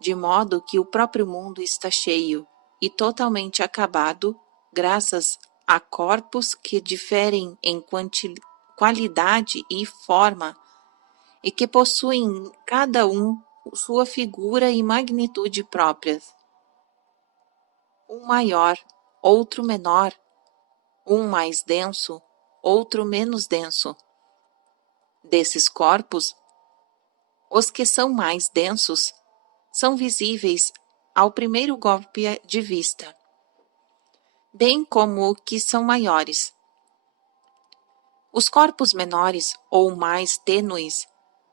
de modo que o próprio mundo está cheio e totalmente acabado, graças a corpos que diferem em qualidade e forma, e que possuem cada um sua figura e magnitude próprias. Um maior, outro menor, um mais denso, outro menos denso. Desses corpos, os que são mais densos são visíveis ao primeiro golpe de vista, bem como os que são maiores. Os corpos menores ou mais tênues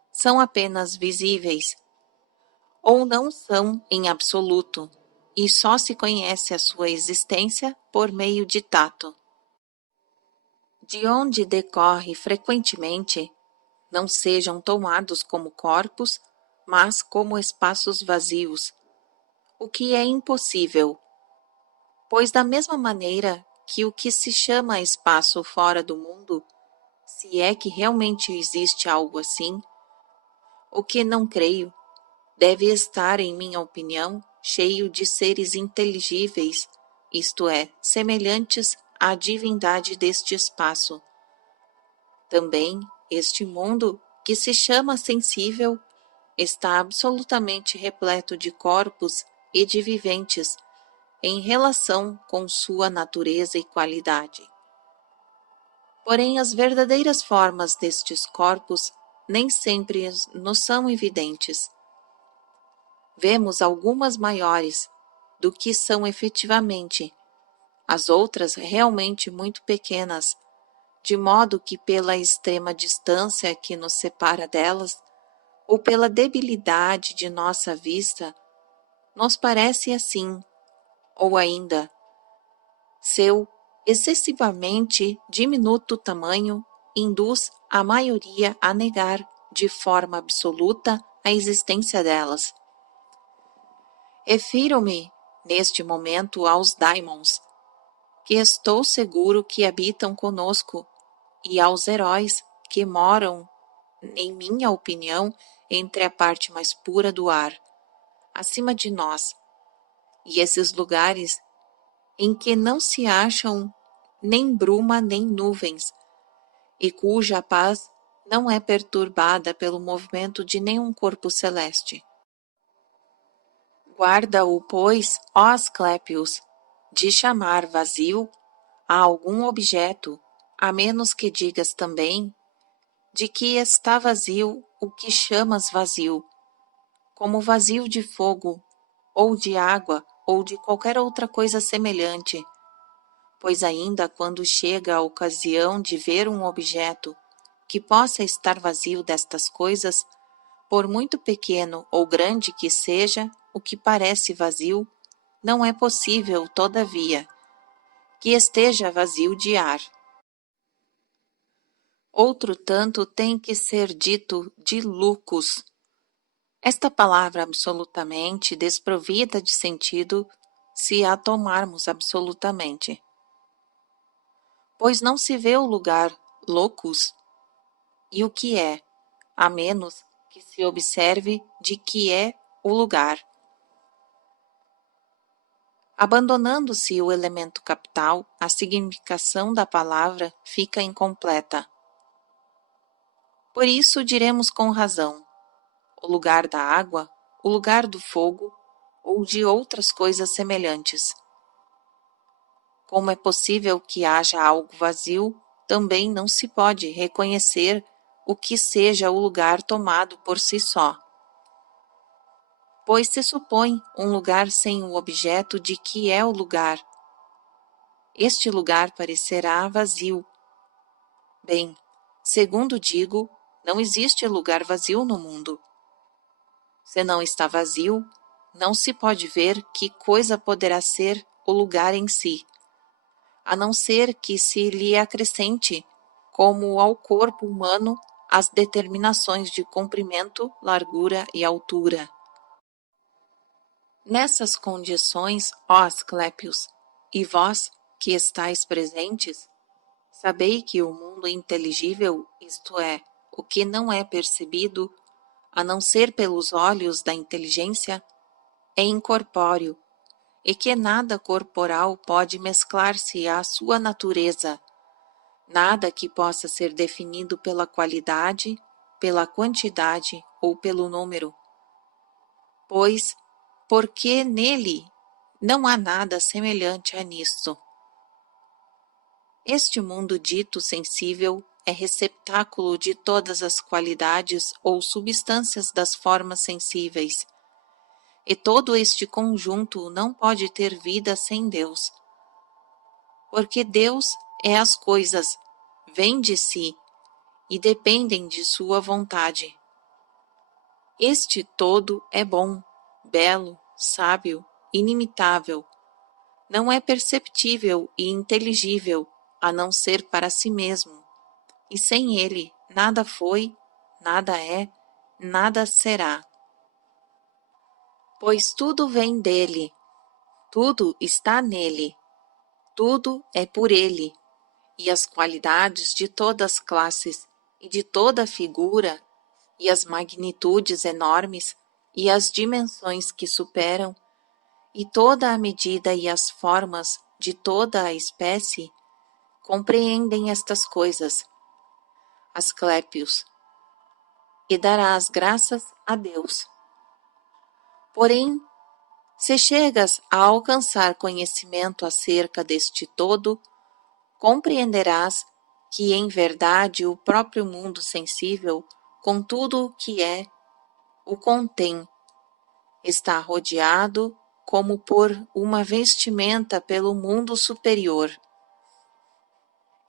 são apenas visíveis, ou não são em absoluto, e só se conhece a sua existência por meio de tato, de onde decorre frequentemente não sejam tomados como corpos, mas como espaços vazios, o que é impossível, pois da mesma maneira que o que se chama espaço fora do mundo, se é que realmente existe algo assim, o que não creio, deve estar, em minha opinião, cheio de seres inteligíveis, isto é, semelhantes à divindade deste espaço. Também, este mundo, que se chama sensível, está absolutamente repleto de corpos e de viventes, em relação com sua natureza e qualidade. Porém, as verdadeiras formas destes corpos nem sempre nos são evidentes. Vemos algumas maiores do que são efetivamente, as outras realmente muito pequenas, de modo que pela extrema distância que nos separa delas, ou pela debilidade de nossa vista, nos parece assim, ou ainda, seu excessivamente diminuto tamanho induz a maioria a negar de forma absoluta a existência delas. Refiro-me, neste momento, aos daimons, que estou seguro que habitam conosco, e aos heróis que moram, em minha opinião, entre a parte mais pura do ar, acima de nós, e esses lugares em que não se acham nem bruma nem nuvens, e cuja paz não é perturbada pelo movimento de nenhum corpo celeste. Guarda-o, pois, ó Asclépios, de chamar vazio a algum objeto, a menos que digas também de que está vazio o que chamas vazio, como vazio de fogo, ou de água, ou de qualquer outra coisa semelhante, pois ainda quando chega a ocasião de ver um objeto que possa estar vazio destas coisas, por muito pequeno ou grande que seja o que parece vazio, não é possível, todavia, que esteja vazio de ar. Outro tanto tem que ser dito de lucus. Esta palavra absolutamente desprovida de sentido se a tomarmos absolutamente. Pois não se vê o lugar locus e o que é, a menos que se observe de que é o lugar. Abandonando-se o elemento capital, a significação da palavra fica incompleta. Por isso diremos com razão, o lugar da água, o lugar do fogo, ou de outras coisas semelhantes. Como é possível que haja algo vazio, também não se pode reconhecer o que seja o lugar tomado por si só. Pois se supõe um lugar sem o objeto de que é o lugar. Este lugar parecerá vazio. Bem, segundo digo, não existe lugar vazio no mundo. Se não está vazio, não se pode ver que coisa poderá ser o lugar em si, a não ser que se lhe acrescente, como ao corpo humano, as determinações de comprimento, largura e altura. Nessas condições, ó Asclépios, e vós que estáis presentes, sabei que o mundo inteligível, isto é, o que não é percebido, a não ser pelos olhos da inteligência, é incorpóreo, e que nada corporal pode mesclar-se à sua natureza, nada que possa ser definido pela qualidade, pela quantidade ou pelo número. Pois, porque nele não há nada semelhante a nisto. Este mundo dito sensível é receptáculo de todas as qualidades ou substâncias das formas sensíveis, e todo este conjunto não pode ter vida sem Deus. Porque Deus é as coisas, vêm de si e dependem de sua vontade. Este todo é bom, belo, sábio, inimitável. Não é perceptível e inteligível, a não ser para si mesmo. E sem ele, nada foi, nada é, nada será. Pois tudo vem dele, tudo está nele, tudo é por ele, e as qualidades de todas as classes e de toda figura, e as magnitudes enormes, e as dimensões que superam, e toda a medida e as formas de toda a espécie, compreendem estas coisas. Asclépios, e darás graças a Deus. Porém, se chegas a alcançar conhecimento acerca deste todo, compreenderás que, em verdade, o próprio mundo sensível, com tudo o que é, o contém, está rodeado como por uma vestimenta pelo mundo superior.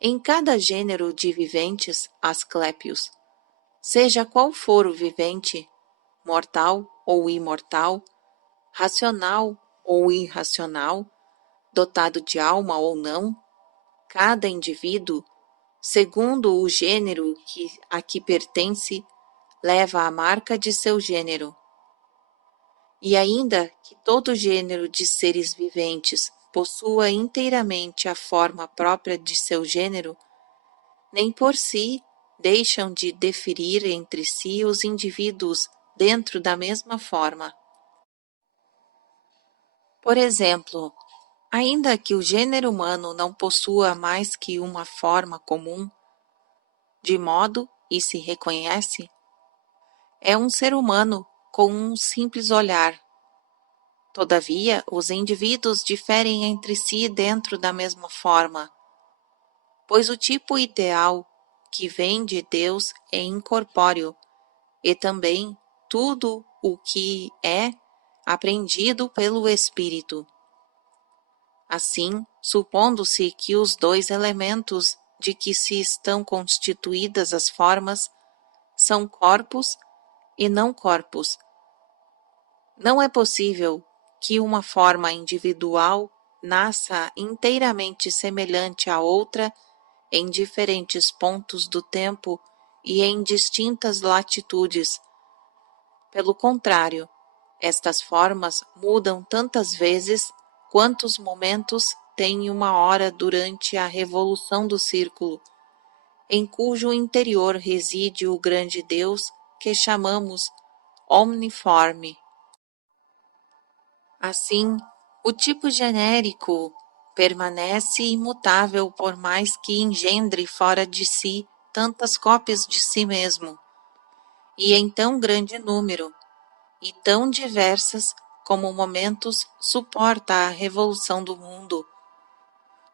Em cada gênero de viventes, Asclépios, seja qual for o vivente, mortal ou imortal, racional ou irracional, dotado de alma ou não, cada indivíduo, segundo o gênero a que pertence, leva a marca de seu gênero. E ainda que todo gênero de seres viventes possua inteiramente a forma própria de seu gênero, nem por si deixam de deferir entre si os indivíduos dentro da mesma forma. Por exemplo, ainda que o gênero humano não possua mais que uma forma comum, de modo e se reconhece, é um ser humano com um simples olhar. Todavia, os indivíduos diferem entre si dentro da mesma forma, pois o tipo ideal que vem de Deus é incorpóreo, e também tudo o que é aprendido pelo Espírito. Assim, supondo-se que os dois elementos de que se estão constituídas as formas são corpos e não corpos, não é possível que uma forma individual nasça inteiramente semelhante à outra em diferentes pontos do tempo e em distintas latitudes. Pelo contrário, estas formas mudam tantas vezes quantos momentos tem uma hora durante a revolução do círculo, em cujo interior reside o grande Deus que chamamos omniforme. Assim, o tipo genérico permanece imutável por mais que engendre fora de si tantas cópias de si mesmo, e em tão grande número, e tão diversas como momentos suporta a revolução do mundo,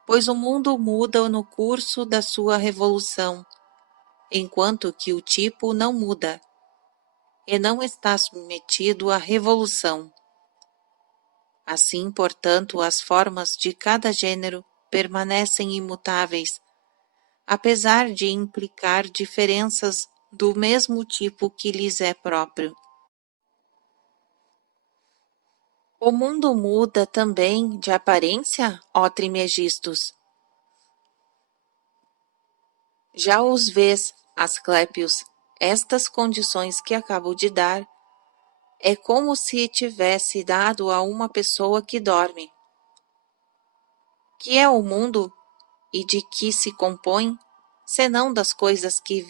pois o mundo muda no curso da sua revolução, enquanto que o tipo não muda, e não está submetido à revolução. Assim, portanto, as formas de cada gênero permanecem imutáveis, apesar de implicar diferenças do mesmo tipo que lhes é próprio. O mundo muda também de aparência, ó Trimegistos? Já os vês, Asclépios, estas condições que acabo de dar, é como se tivesse dado a uma pessoa que dorme. Que é o mundo e de que se compõe, senão das coisas que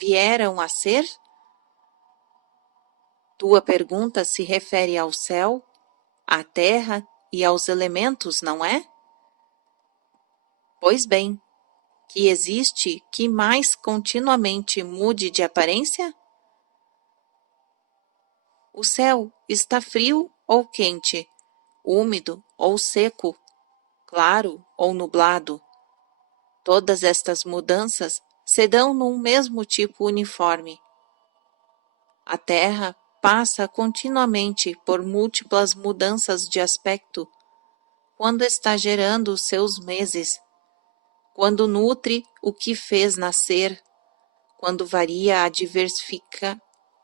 vieram a ser? Tua pergunta se refere ao céu, à terra e aos elementos, não é? Pois bem, que existe que mais continuamente mude de aparência? O céu está frio ou quente, úmido ou seco, claro ou nublado. Todas estas mudanças se dão num mesmo tipo uniforme. A Terra passa continuamente por múltiplas mudanças de aspecto, quando está gerando os seus meses, quando nutre o que fez nascer, quando varia diversifica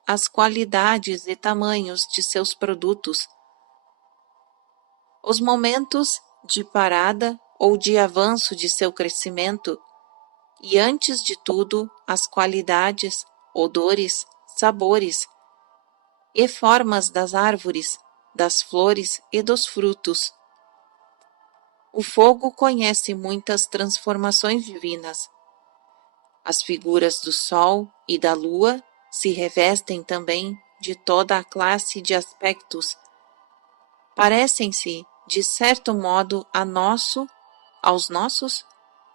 as qualidades e tamanhos de seus produtos. Os momentos de parada ou de avanço de seu crescimento, e antes de tudo, as qualidades, odores, sabores e formas das árvores, das flores e dos frutos. O fogo conhece muitas transformações divinas. As figuras do sol e da lua se revestem também de toda a classe de aspectos. Parecem-se, de certo modo, aos nossos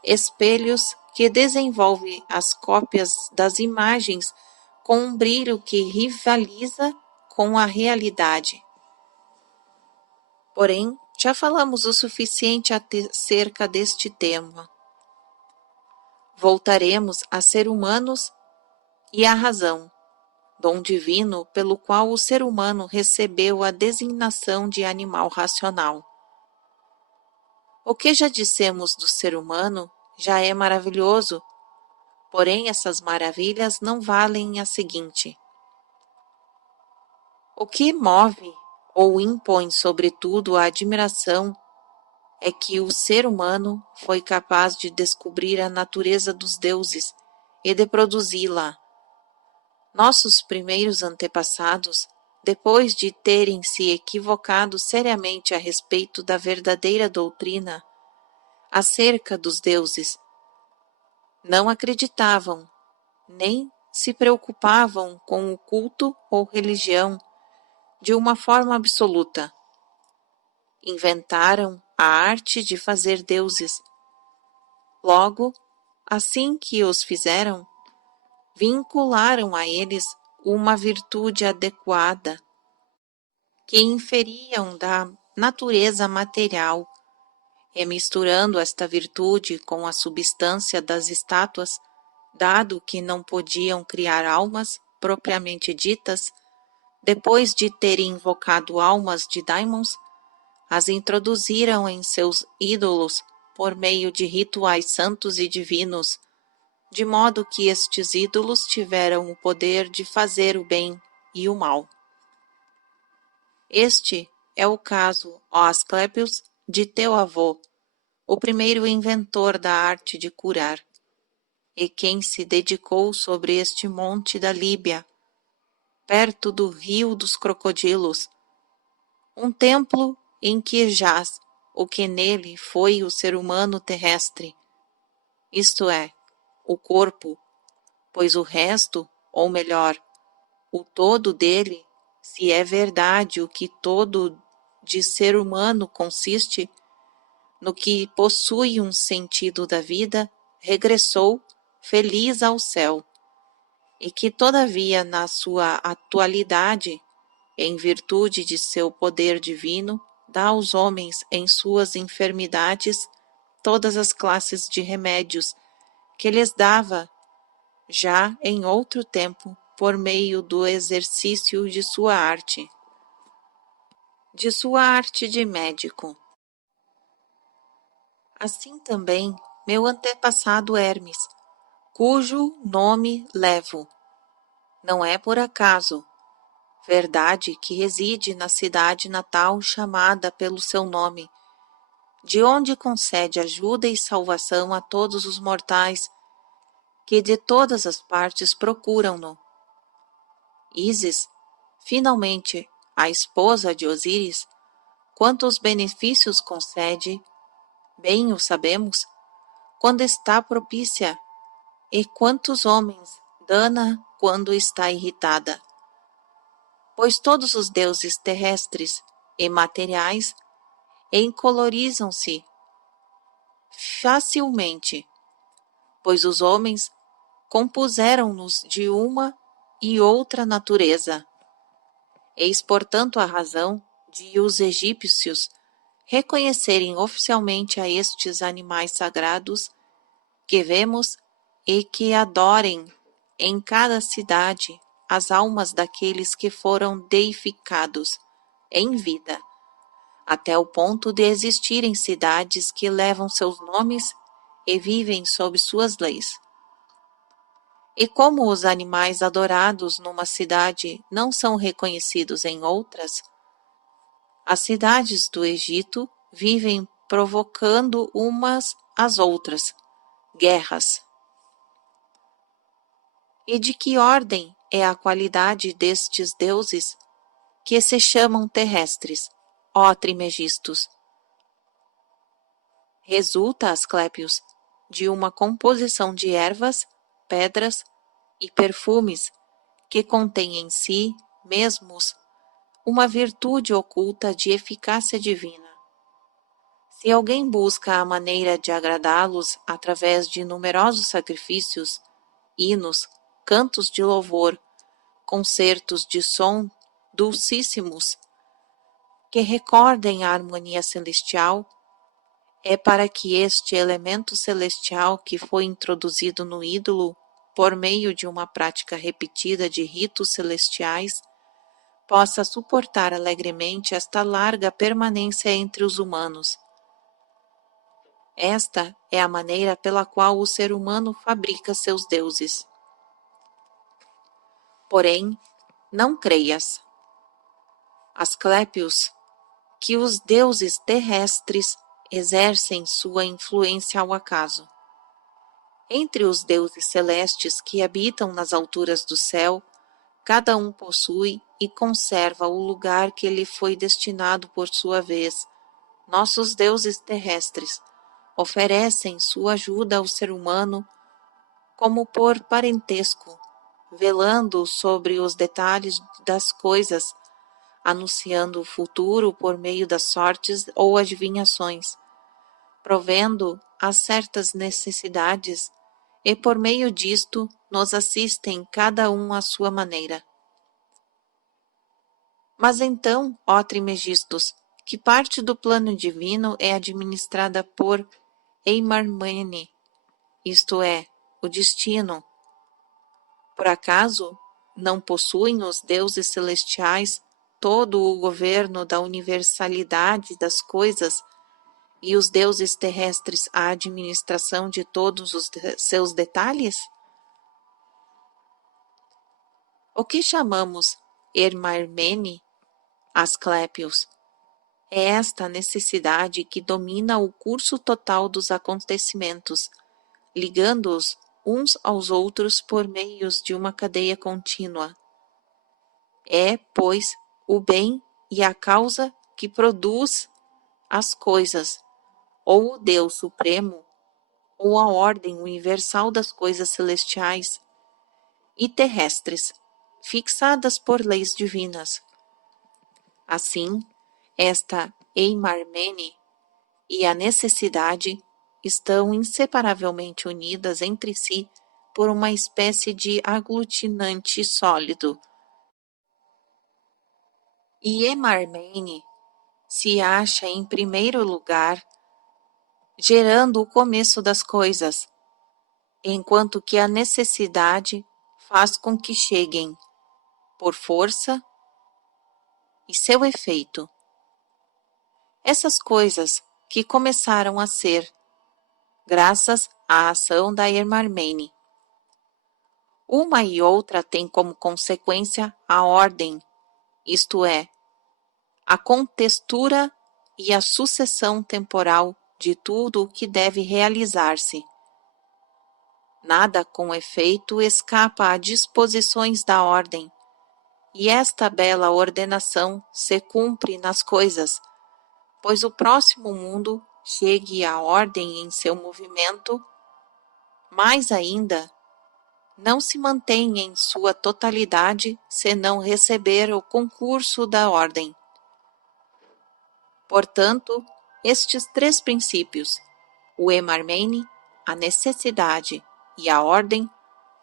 espelhos que desenvolve as cópias das imagens com um brilho que rivaliza com a realidade. Porém, já falamos o suficiente acerca deste tema. Voltaremos a ser humanos e à razão, dom divino pelo qual o ser humano recebeu a designação de animal racional. O que já dissemos do ser humano já é maravilhoso, porém essas maravilhas não valem a seguinte. O que move ou impõe sobretudo a admiração é que o ser humano foi capaz de descobrir a natureza dos deuses e de produzi-la. Nossos primeiros antepassados, depois de terem se equivocado seriamente a respeito da verdadeira doutrina acerca dos deuses, não acreditavam, nem se preocupavam com o culto ou religião de uma forma absoluta. Inventaram a arte de fazer deuses. Logo, assim que os fizeram, vincularam a eles uma virtude adequada que inferiam da natureza material, e misturando esta virtude com a substância das estátuas, dado que não podiam criar almas propriamente ditas, depois de terem invocado almas de daimons, as introduziram em seus ídolos por meio de rituais santos e divinos, de modo que estes ídolos tiveram o poder de fazer o bem e o mal. Este é o caso, ó Asclépios, de teu avô, o primeiro inventor da arte de curar, e quem se dedicou sobre este monte da Líbia, perto do rio dos crocodilos, um templo em que jaz o que nele foi o ser humano terrestre, isto é, o corpo, pois o resto, ou melhor, o todo dele, se é verdade o que todo de ser humano consiste, no que possui um sentido da vida, regressou feliz ao céu, e que todavia na sua atualidade, em virtude de seu poder divino, dá aos homens em suas enfermidades todas as classes de remédios que lhes dava já em outro tempo por meio do exercício de sua arte de médico. Assim também meu antepassado Hermes, cujo nome levo, não é por acaso, verdade que reside na cidade natal chamada pelo seu nome, de onde concede ajuda e salvação a todos os mortais que de todas as partes procuram-no. Ísis, finalmente, a esposa de Osíris, quantos benefícios concede, bem o sabemos, quando está propícia, e quantos homens dana quando está irritada. Pois todos os deuses terrestres e materiais encolorizam-se facilmente, pois os homens compuseram-nos de uma e outra natureza. Eis, portanto, a razão de os egípcios reconhecerem oficialmente a estes animais sagrados que vemos e que adorem em cada cidade as almas daqueles que foram deificados em vida, até o ponto de existirem cidades que levam seus nomes e vivem sob suas leis. E como os animais adorados numa cidade não são reconhecidos em outras, as cidades do Egito vivem provocando umas às outras guerras. E de que ordem é a qualidade destes deuses que se chamam terrestres, ó Trimegistos? Resulta, Asclépios, de uma composição de ervas, pedras e perfumes que contém em si mesmos uma virtude oculta de eficácia divina. Se alguém busca a maneira de agradá-los através de numerosos sacrifícios, hinos, cantos de louvor, concertos de som dulcíssimos, que recordem a harmonia celestial, é para que este elemento celestial que foi introduzido no ídolo por meio de uma prática repetida de ritos celestiais possa suportar alegremente esta larga permanência entre os humanos. Esta é a maneira pela qual o ser humano fabrica seus deuses. Porém, não creias, Asclépios, que os deuses terrestres exercem sua influência ao acaso. Entre os deuses celestes que habitam nas alturas do céu, cada um possui e conserva o lugar que lhe foi destinado por sua vez. Nossos deuses terrestres oferecem sua ajuda ao ser humano como por parentesco, velando sobre os detalhes das coisas, anunciando o futuro por meio das sortes ou adivinhações, provendo a certas necessidades e por meio disto nos assistem cada um à sua maneira. Mas então, ó Trimegistos, que parte do plano divino é administrada por Eimarmene, isto é, o destino? Por acaso não possuem os deuses celestiais todo o governo da universalidade das coisas e os deuses terrestres a administração de todos os seus detalhes? O que chamamos Ermarmene, Asclépios, é esta necessidade que domina o curso total dos acontecimentos, ligando-os uns aos outros por meios de uma cadeia contínua. É, pois, o bem e a causa que produz as coisas, ou o Deus Supremo, ou a ordem universal das coisas celestiais e terrestres, fixadas por leis divinas. Assim, esta Eimarmene e a necessidade estão inseparavelmente unidas entre si por uma espécie de aglutinante sólido. E Eimarmene se acha em primeiro lugar, gerando o começo das coisas, enquanto que a necessidade faz com que cheguem, por força e seu efeito. Essas coisas que começaram a ser, graças à ação da Ermarmene. Uma e outra têm como consequência a ordem, isto é, a contextura e a sucessão temporal de tudo o que deve realizar-se. Nada com efeito escapa a disposições da ordem, e esta bela ordenação se cumpre nas coisas, pois o próximo mundo chegue à ordem em seu movimento, mais ainda, não se mantém em sua totalidade se não receber o concurso da ordem. Portanto, estes três princípios, o Emarmene, a necessidade e a ordem,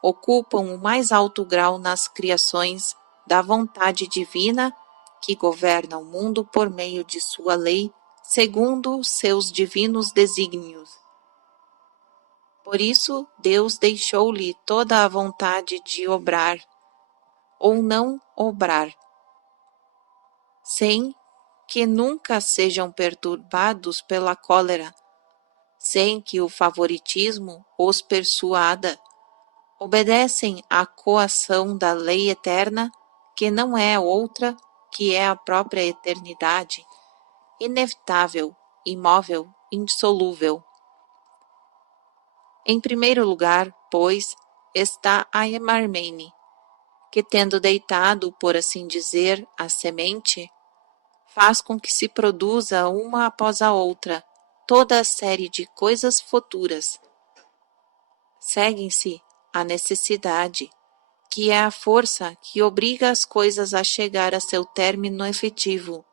ocupam o mais alto grau nas criações da vontade divina que governa o mundo por meio de sua lei, segundo seus divinos desígnios. Por isso, Deus deixou-lhe toda a vontade de obrar, ou não obrar, sem que nunca sejam perturbados pela cólera, sem que o favoritismo os persuada. Obedecem à coação da lei eterna, que não é outra que é a própria eternidade, inevitável, imóvel, indissolúvel. Em primeiro lugar, pois, está a Emarmene, que tendo deitado, por assim dizer, a semente, faz com que se produza uma após a outra toda a série de coisas futuras. Seguem-se a necessidade, que é a força que obriga as coisas a chegar a seu término efetivo.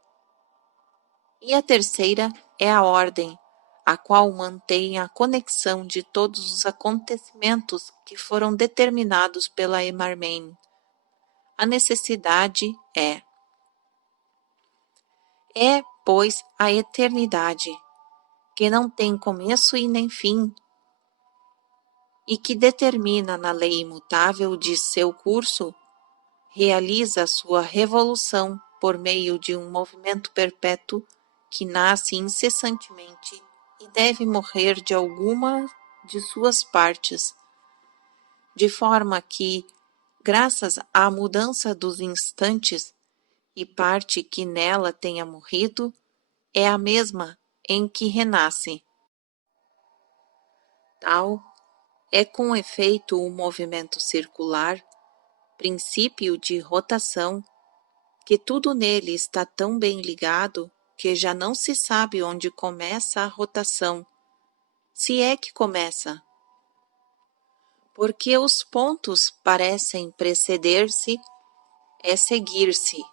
E a terceira é a ordem, a qual mantém a conexão de todos os acontecimentos que foram determinados pela Emarmene. A necessidade é, pois, a eternidade, que não tem começo e nem fim, e que determina na lei imutável de seu curso, realiza sua revolução por meio de um movimento perpétuo que nasce incessantemente e deve morrer de alguma de suas partes, de forma que, graças à mudança dos instantes, e parte que nela tenha morrido, é a mesma em que renasce. Tal é com efeito o movimento circular, princípio de rotação, que tudo nele está tão bem ligado que já não se sabe onde começa a rotação, se é que começa. Porque os pontos parecem preceder-se, é seguir-se.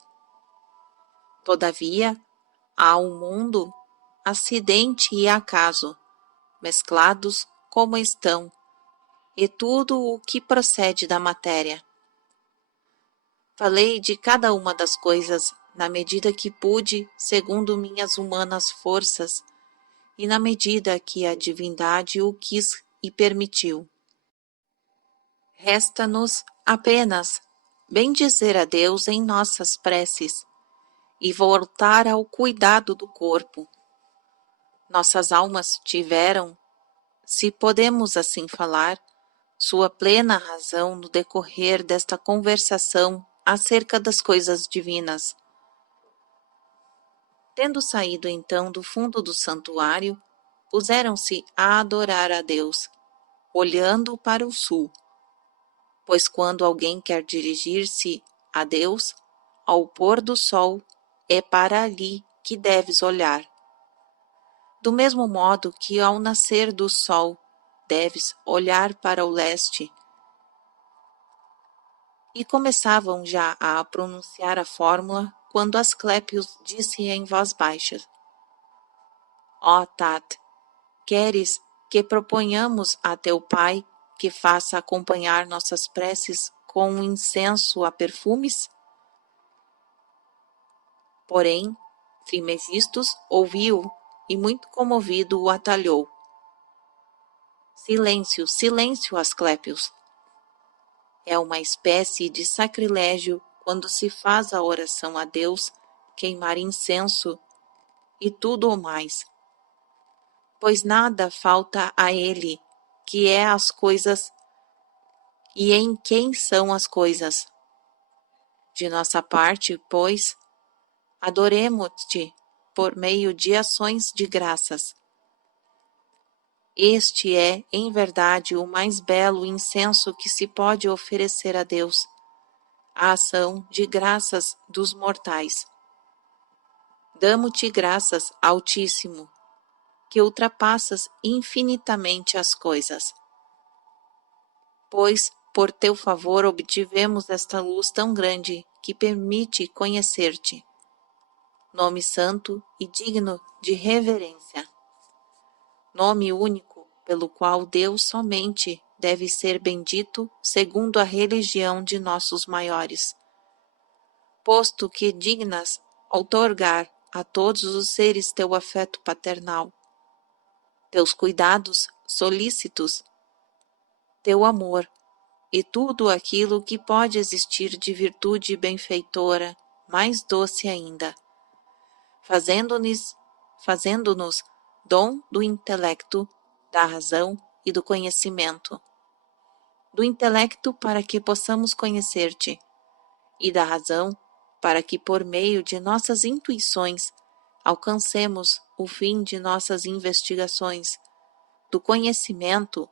Todavia, há um mundo, acidente e acaso, mesclados como estão, e tudo o que procede da matéria. Falei de cada uma das coisas na medida que pude, segundo minhas humanas forças, e na medida que a divindade o quis e permitiu. Resta-nos apenas bendizer a Deus em nossas preces e voltar ao cuidado do corpo. Nossas almas tiveram, se podemos assim falar, sua plena razão no decorrer desta conversação acerca das coisas divinas. Tendo saído então do fundo do santuário, puseram-se a adorar a Deus, olhando para o sul. Pois quando alguém quer dirigir-se a Deus, ao pôr do sol, é para ali que deves olhar. Do mesmo modo que ao nascer do sol, deves olhar para o leste. E começavam já a pronunciar a fórmula quando Asclépios disse em voz baixa: Ó Tat, queres que proponhamos a teu pai que faça acompanhar nossas preces com um incenso a perfumes? Porém, Trimegistus ouviu e, muito comovido, o atalhou. Silêncio, silêncio, Asclépios! É uma espécie de sacrilégio quando se faz a oração a Deus queimar incenso e tudo o mais. Pois nada falta a ele, que é as coisas e em quem são as coisas. De nossa parte, pois, adoremo-te por meio de ações de graças. Este é, em verdade, o mais belo incenso que se pode oferecer a Deus, a ação de graças dos mortais. Damo-te graças, Altíssimo, que ultrapassas infinitamente as coisas. Pois, por teu favor, obtivemos esta luz tão grande que permite conhecer-te. Nome santo e digno de reverência. Nome único pelo qual Deus somente deve ser bendito segundo a religião de nossos maiores. Posto que dignas outorgar a todos os seres teu afeto paternal, teus cuidados solícitos, teu amor e tudo aquilo que pode existir de virtude benfeitora, mais doce ainda, fazendo-nos dom do intelecto, da razão e do conhecimento. Do intelecto para que possamos conhecer-te, e da razão para que por meio de nossas intuições alcancemos o fim de nossas investigações, do conhecimento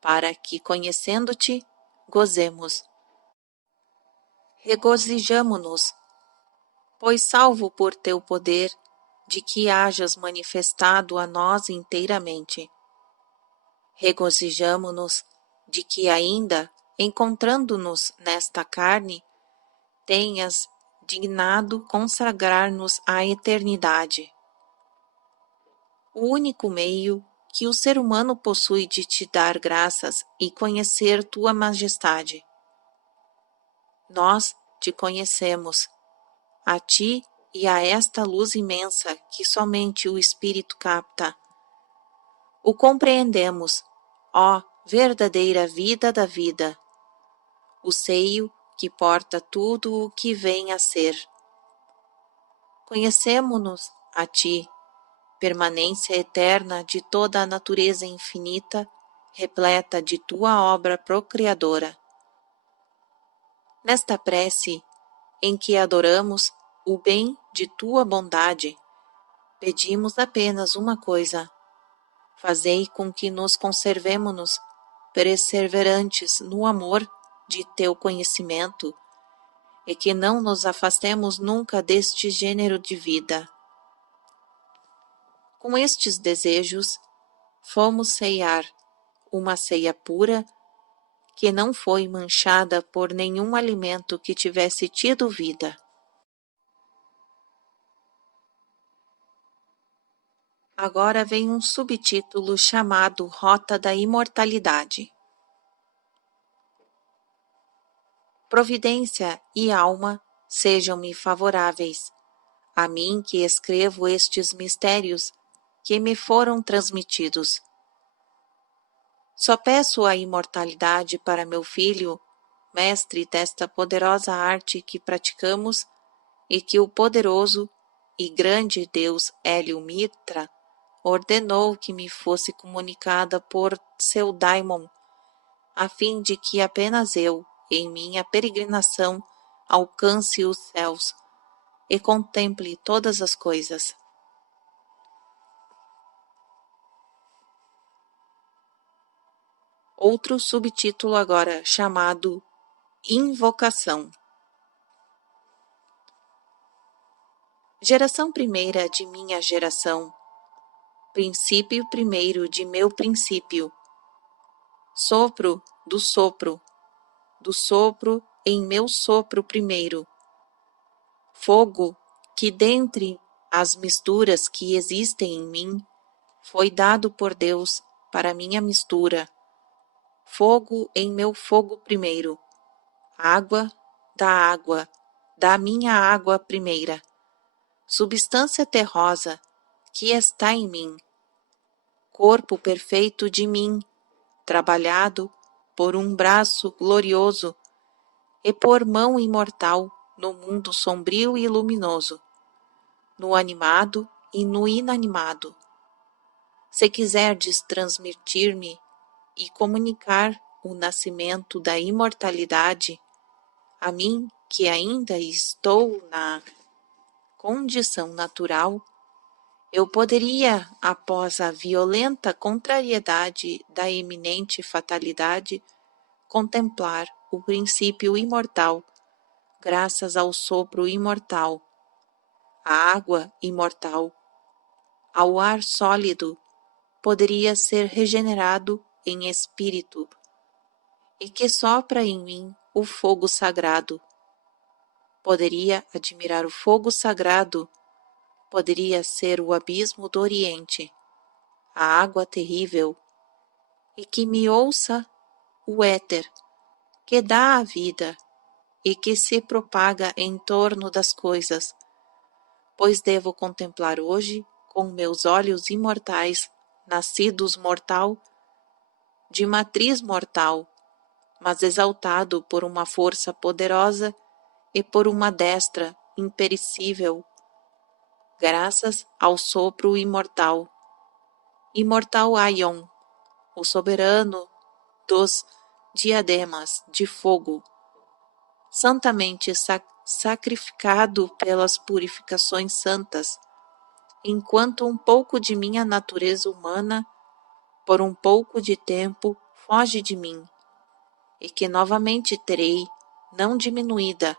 para que, conhecendo-te, gozemos. Regozijamo-nos, pois salvo por teu poder, de que hajas manifestado a nós inteiramente. Regozijamo-nos de que ainda, encontrando-nos nesta carne, tenhas dignado consagrar-nos à eternidade. O único meio que o ser humano possui de te dar graças e conhecer tua majestade. Nós te conhecemos, a ti e a esta luz imensa que somente o Espírito capta. O compreendemos, ó verdadeira vida da vida, o seio que porta tudo o que vem a ser. Conhecemo-nos a ti, permanência eterna de toda a natureza infinita, repleta de tua obra procriadora. Nesta prece, em que adoramos o bem de tua bondade, Pedimos apenas uma coisa: fazei com que nos conservemo-nos perseverantes no amor de teu conhecimento e que não nos afastemos nunca deste gênero de vida. Com estes desejos, fomos ceiar uma ceia pura que não foi manchada por nenhum alimento que tivesse tido vida. Agora vem um subtítulo chamado Rota da Imortalidade. Providência e alma sejam-me favoráveis, a mim que escrevo estes mistérios que me foram transmitidos. Só peço a imortalidade para meu filho, mestre desta poderosa arte que praticamos e que o poderoso e grande Deus Hélio Mitra ordenou que me fosse comunicada por seu daimon, a fim de que apenas eu, em minha peregrinação, alcance os céus e contemple todas as coisas. Outro subtítulo agora, chamado Invocação. Geração primeira de minha geração, princípio primeiro de meu princípio, sopro do sopro em meu sopro primeiro, fogo que dentre as misturas que existem em mim, foi dado por Deus para minha mistura, fogo em meu fogo primeiro, água, da minha água primeira, substância terrosa que está em mim, corpo perfeito de mim, trabalhado por um braço glorioso e por mão imortal no mundo sombrio e luminoso, no animado e no inanimado. Se quiserdes transmitir-me e comunicar o nascimento da imortalidade, a mim que ainda estou na condição natural, eu poderia, após a violenta contrariedade da eminente fatalidade, contemplar o princípio imortal, graças ao sopro imortal, à água imortal, ao ar sólido, poderia ser regenerado em espírito, e que sopra em mim o fogo sagrado. Poderia admirar o fogo sagrado, poderia ser o abismo do Oriente, a água terrível, e que me ouça o éter, que dá a vida e que se propaga em torno das coisas, pois devo contemplar hoje, com meus olhos imortais, nascidos mortal, de matriz mortal, mas exaltado por uma força poderosa e por uma destra imperecível, graças ao sopro imortal. Imortal Aion, o soberano dos diademas de fogo, santamente sacrificado pelas purificações santas, enquanto um pouco de minha natureza humana, por um pouco de tempo, foge de mim, e que novamente terei, não diminuída,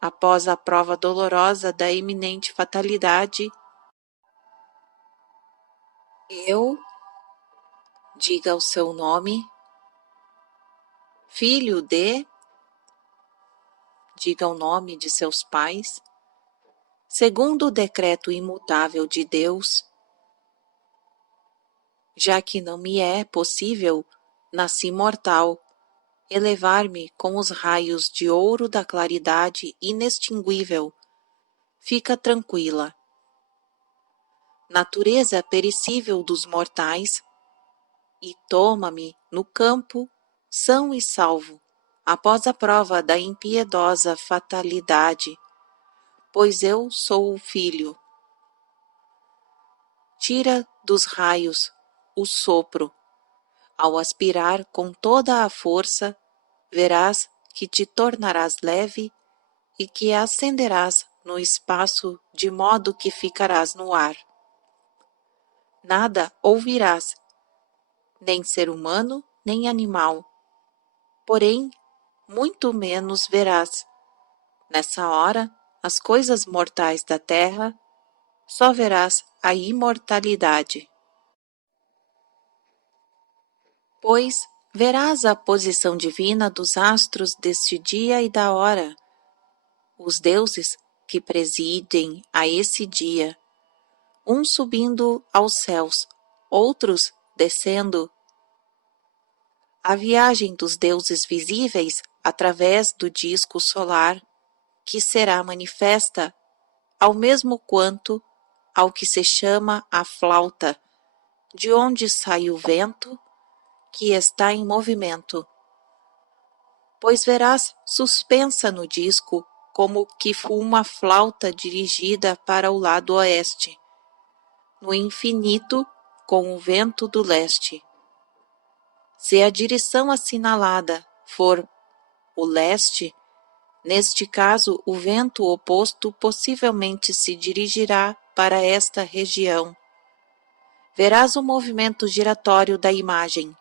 após a prova dolorosa da iminente fatalidade, eu, diga o seu nome, filho de, diga o nome de seus pais, segundo o decreto imutável de Deus, já que não me é possível, nasci mortal, elevar-me com os raios de ouro da claridade inextinguível, fica tranquila. Natureza perecível dos mortais, e toma-me no campo, são e salvo, após a prova da impiedosa fatalidade, pois eu sou o filho. Tira dos raios o sopro, ao aspirar com toda a força, verás que te tornarás leve e que ascenderás no espaço de modo que ficarás no ar. nada ouvirás, nem ser humano, nem animal. Porém, muito menos verás. Nessa hora, as coisas mortais da terra, só verás a imortalidade. Pois verás a posição divina dos astros deste dia e da hora, os deuses que presidem a esse dia, uns subindo aos céus, outros descendo. A viagem dos deuses visíveis através do disco solar, que será manifesta ao mesmo quanto ao que se chama a flauta, de onde sai o vento, que está em movimento. Pois verás suspensa no disco como que uma flauta dirigida para o lado oeste, no infinito com o vento do leste. Se a direção assinalada for o leste, neste caso o vento oposto possivelmente se dirigirá para esta região. Verás o movimento giratório da imagem.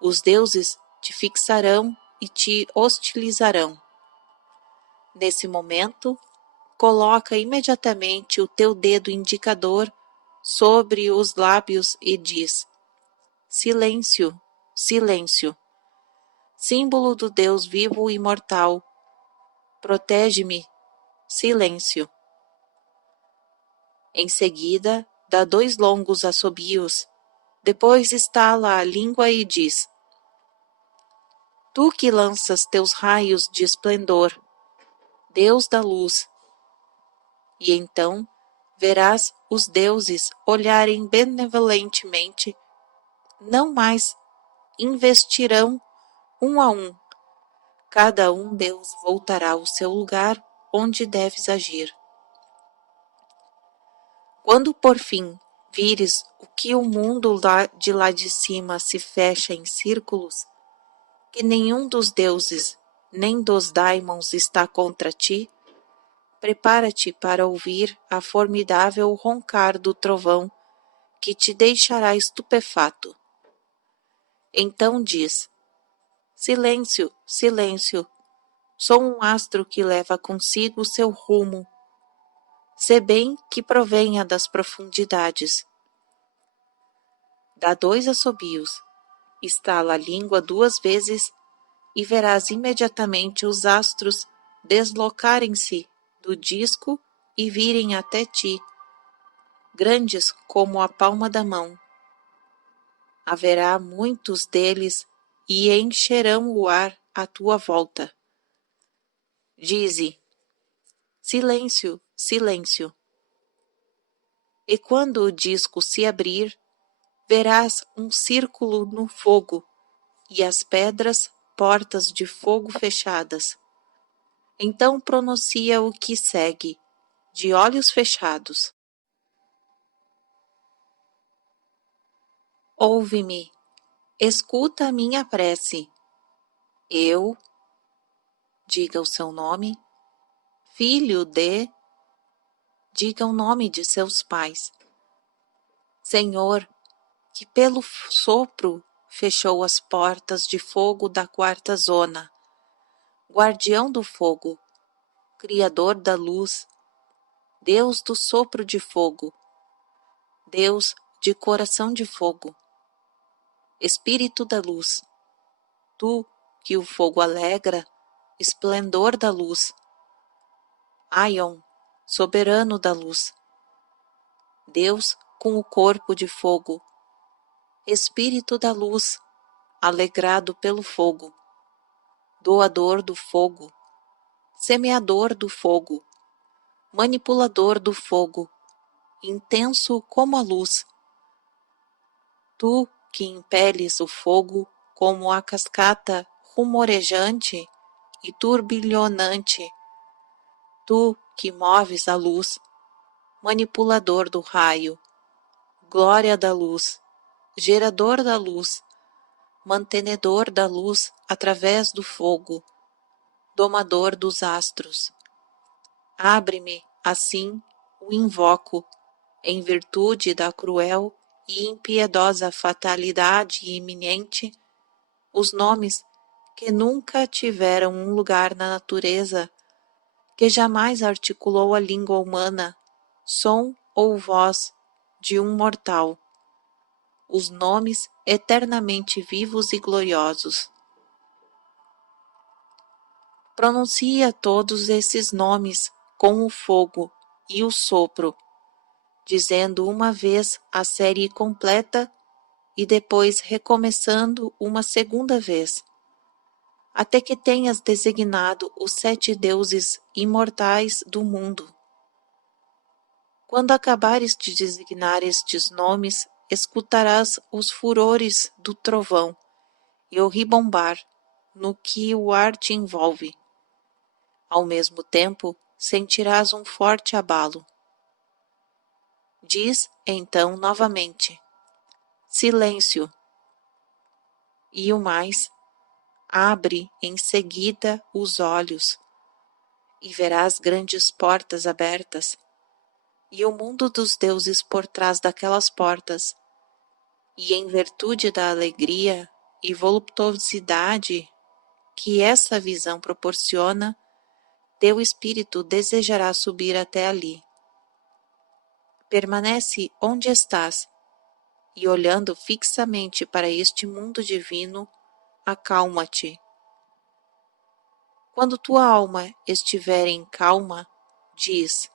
Os deuses te fixarão e te hostilizarão. Nesse momento, coloca imediatamente o teu dedo indicador sobre os lábios e diz: silêncio, silêncio. Símbolo do Deus vivo e imortal. Protege-me, silêncio. Em seguida, dá 2 longos assobios. Depois estala a língua e diz: tu que lanças teus raios de esplendor, Deus da luz. E então verás os deuses olharem benevolentemente, não mais investirão um a um. Cada deus voltará ao seu lugar onde deves agir. Quando por fim vires o que o mundo de lá de cima se fecha em círculos, que nenhum dos deuses nem dos daimons está contra ti, prepara-te para ouvir a formidável roncar do trovão que te deixará estupefato. Então diz: silêncio, silêncio, sou um astro que leva consigo seu rumo, se bem que provenha das profundidades. Dá 2 assobios, estala a língua 2 vezes e verás imediatamente os astros deslocarem-se do disco e virem até ti, grandes como a palma da mão. Haverá muitos deles e encherão o ar à tua volta. Dize: silêncio, silêncio. E quando o disco se abrir, verás um círculo no fogo e as pedras portas de fogo fechadas. Então pronuncia o que segue, de olhos fechados. Ouve-me, escuta a minha prece. Eu, diga o seu nome, filho de, diga o nome de seus pais. Senhor, que pelo sopro fechou as portas de fogo da 4ª zona, guardião do fogo, criador da luz, Deus do sopro de fogo, Deus de coração de fogo, Espírito da luz, tu que o fogo alegra, esplendor da luz, Aion, soberano da luz, Deus com o corpo de fogo, Espírito da luz, alegrado pelo fogo, doador do fogo, semeador do fogo, manipulador do fogo, intenso como a luz. Tu que impeles o fogo como a cascata rumorejante e turbilhonante, tu que moves a luz, manipulador do raio, glória da luz, gerador da luz, mantenedor da luz através do fogo, domador dos astros. Abre-me, assim o invoco, em virtude da cruel e impiedosa fatalidade iminente, os nomes que nunca tiveram um lugar na natureza, que jamais articulou a língua humana, som ou voz de um mortal, os nomes eternamente vivos e gloriosos. Pronuncia todos esses nomes com o fogo e o sopro, dizendo uma vez a série completa e depois recomeçando uma segunda vez, até que tenhas designado os 7 deuses imortais do mundo. Quando acabares de designar estes nomes, escutarás os furores do trovão e o ribombar no que o ar te envolve. Ao mesmo tempo, sentirás um forte abalo. Diz, então, novamente: silêncio. E o mais, abre em seguida os olhos, e verás grandes portas abertas, e o mundo dos deuses por trás daquelas portas, e em virtude da alegria e voluptuosidade que essa visão proporciona, teu espírito desejará subir até ali. Permanece onde estás, e olhando fixamente para este mundo divino, acalma-te. Quando tua alma estiver em calma, diz: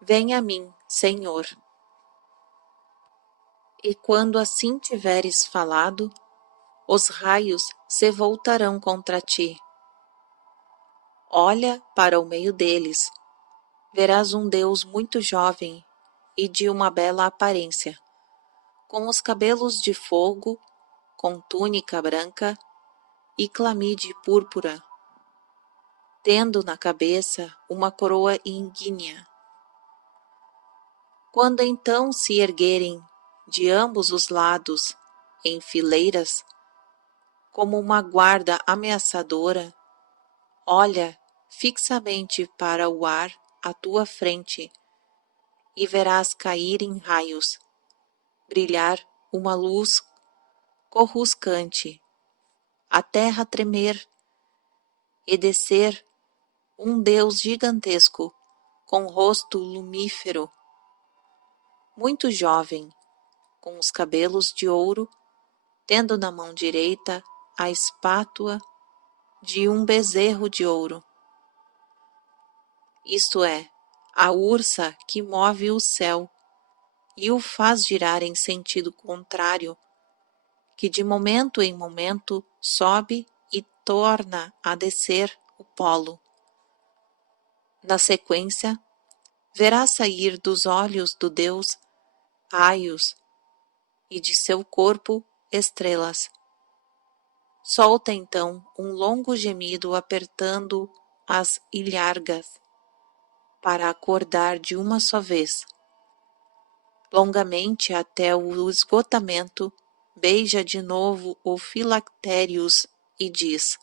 venha a mim, Senhor. E quando assim tiveres falado, os raios se voltarão contra ti. Olha para o meio deles, verás um Deus muito jovem e de uma bela aparência, com os cabelos de fogo, com túnica branca e clamide púrpura, tendo na cabeça uma coroa ígnea. Quando então se erguerem de ambos os lados, em fileiras, como uma guarda ameaçadora, olha fixamente para o ar à tua frente e verás cair em raios, brilhar uma luz coruscante, a terra tremer e descer um Deus gigantesco, com rosto lumífero, muito jovem, com os cabelos de ouro, tendo na mão direita a espátua de um bezerro de ouro. Isto é, a ursa que move o céu e o faz girar em sentido contrário, que de momento em momento sobe e torna a descer o polo. Na sequência, verá sair dos olhos do Deus raios e de seu corpo estrelas. Solta então um longo gemido apertando as ilhargas para acordar de uma só vez. Longamente até o esgotamento, beija de novo o filactérios e diz: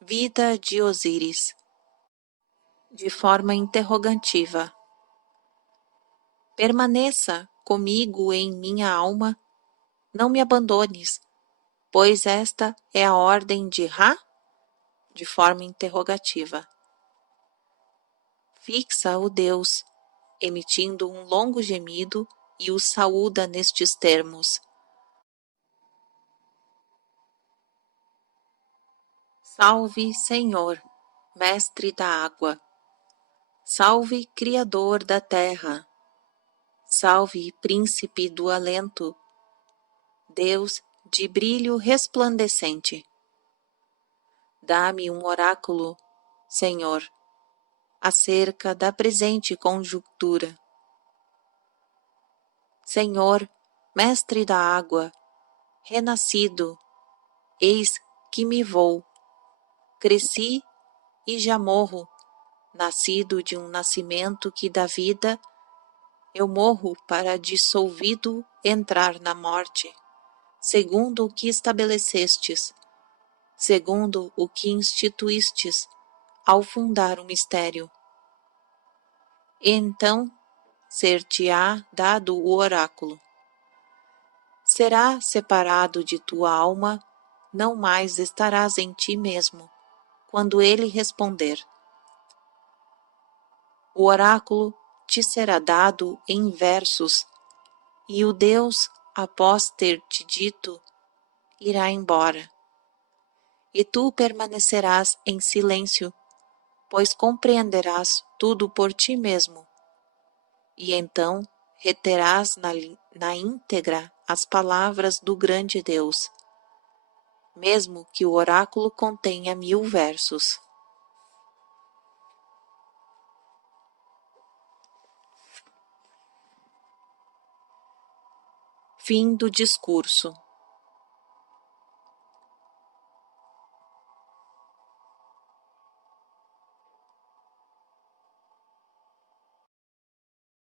vida de Osíris, de forma interrogativa. Permaneça comigo em minha alma, não me abandones, pois esta é a ordem de Ra? De forma interrogativa. Fixa o Deus, emitindo um longo gemido, e o saúda nestes termos: salve, Senhor, mestre da água. Salve, Criador da terra. Salve, príncipe do alento. Deus de brilho resplandecente. Dá-me um oráculo, Senhor, acerca da presente conjuntura. Senhor, mestre da água, renascido, eis que me vou. Cresci e já morro, nascido de um nascimento que dá vida, eu morro para dissolvido entrar na morte, segundo o que estabelecestes, segundo o que instituístes, ao fundar o mistério. E então, ser-te-á dado o oráculo. Será separado de tua alma, não mais estarás em ti mesmo, quando ele responder. O oráculo te será dado em versos, e o Deus, após ter te dito, irá embora. E tu permanecerás em silêncio, pois compreenderás tudo por ti mesmo. E então reterás na íntegra as palavras do grande Deus, mesmo que o oráculo contenha 1000 versos. Fim do discurso.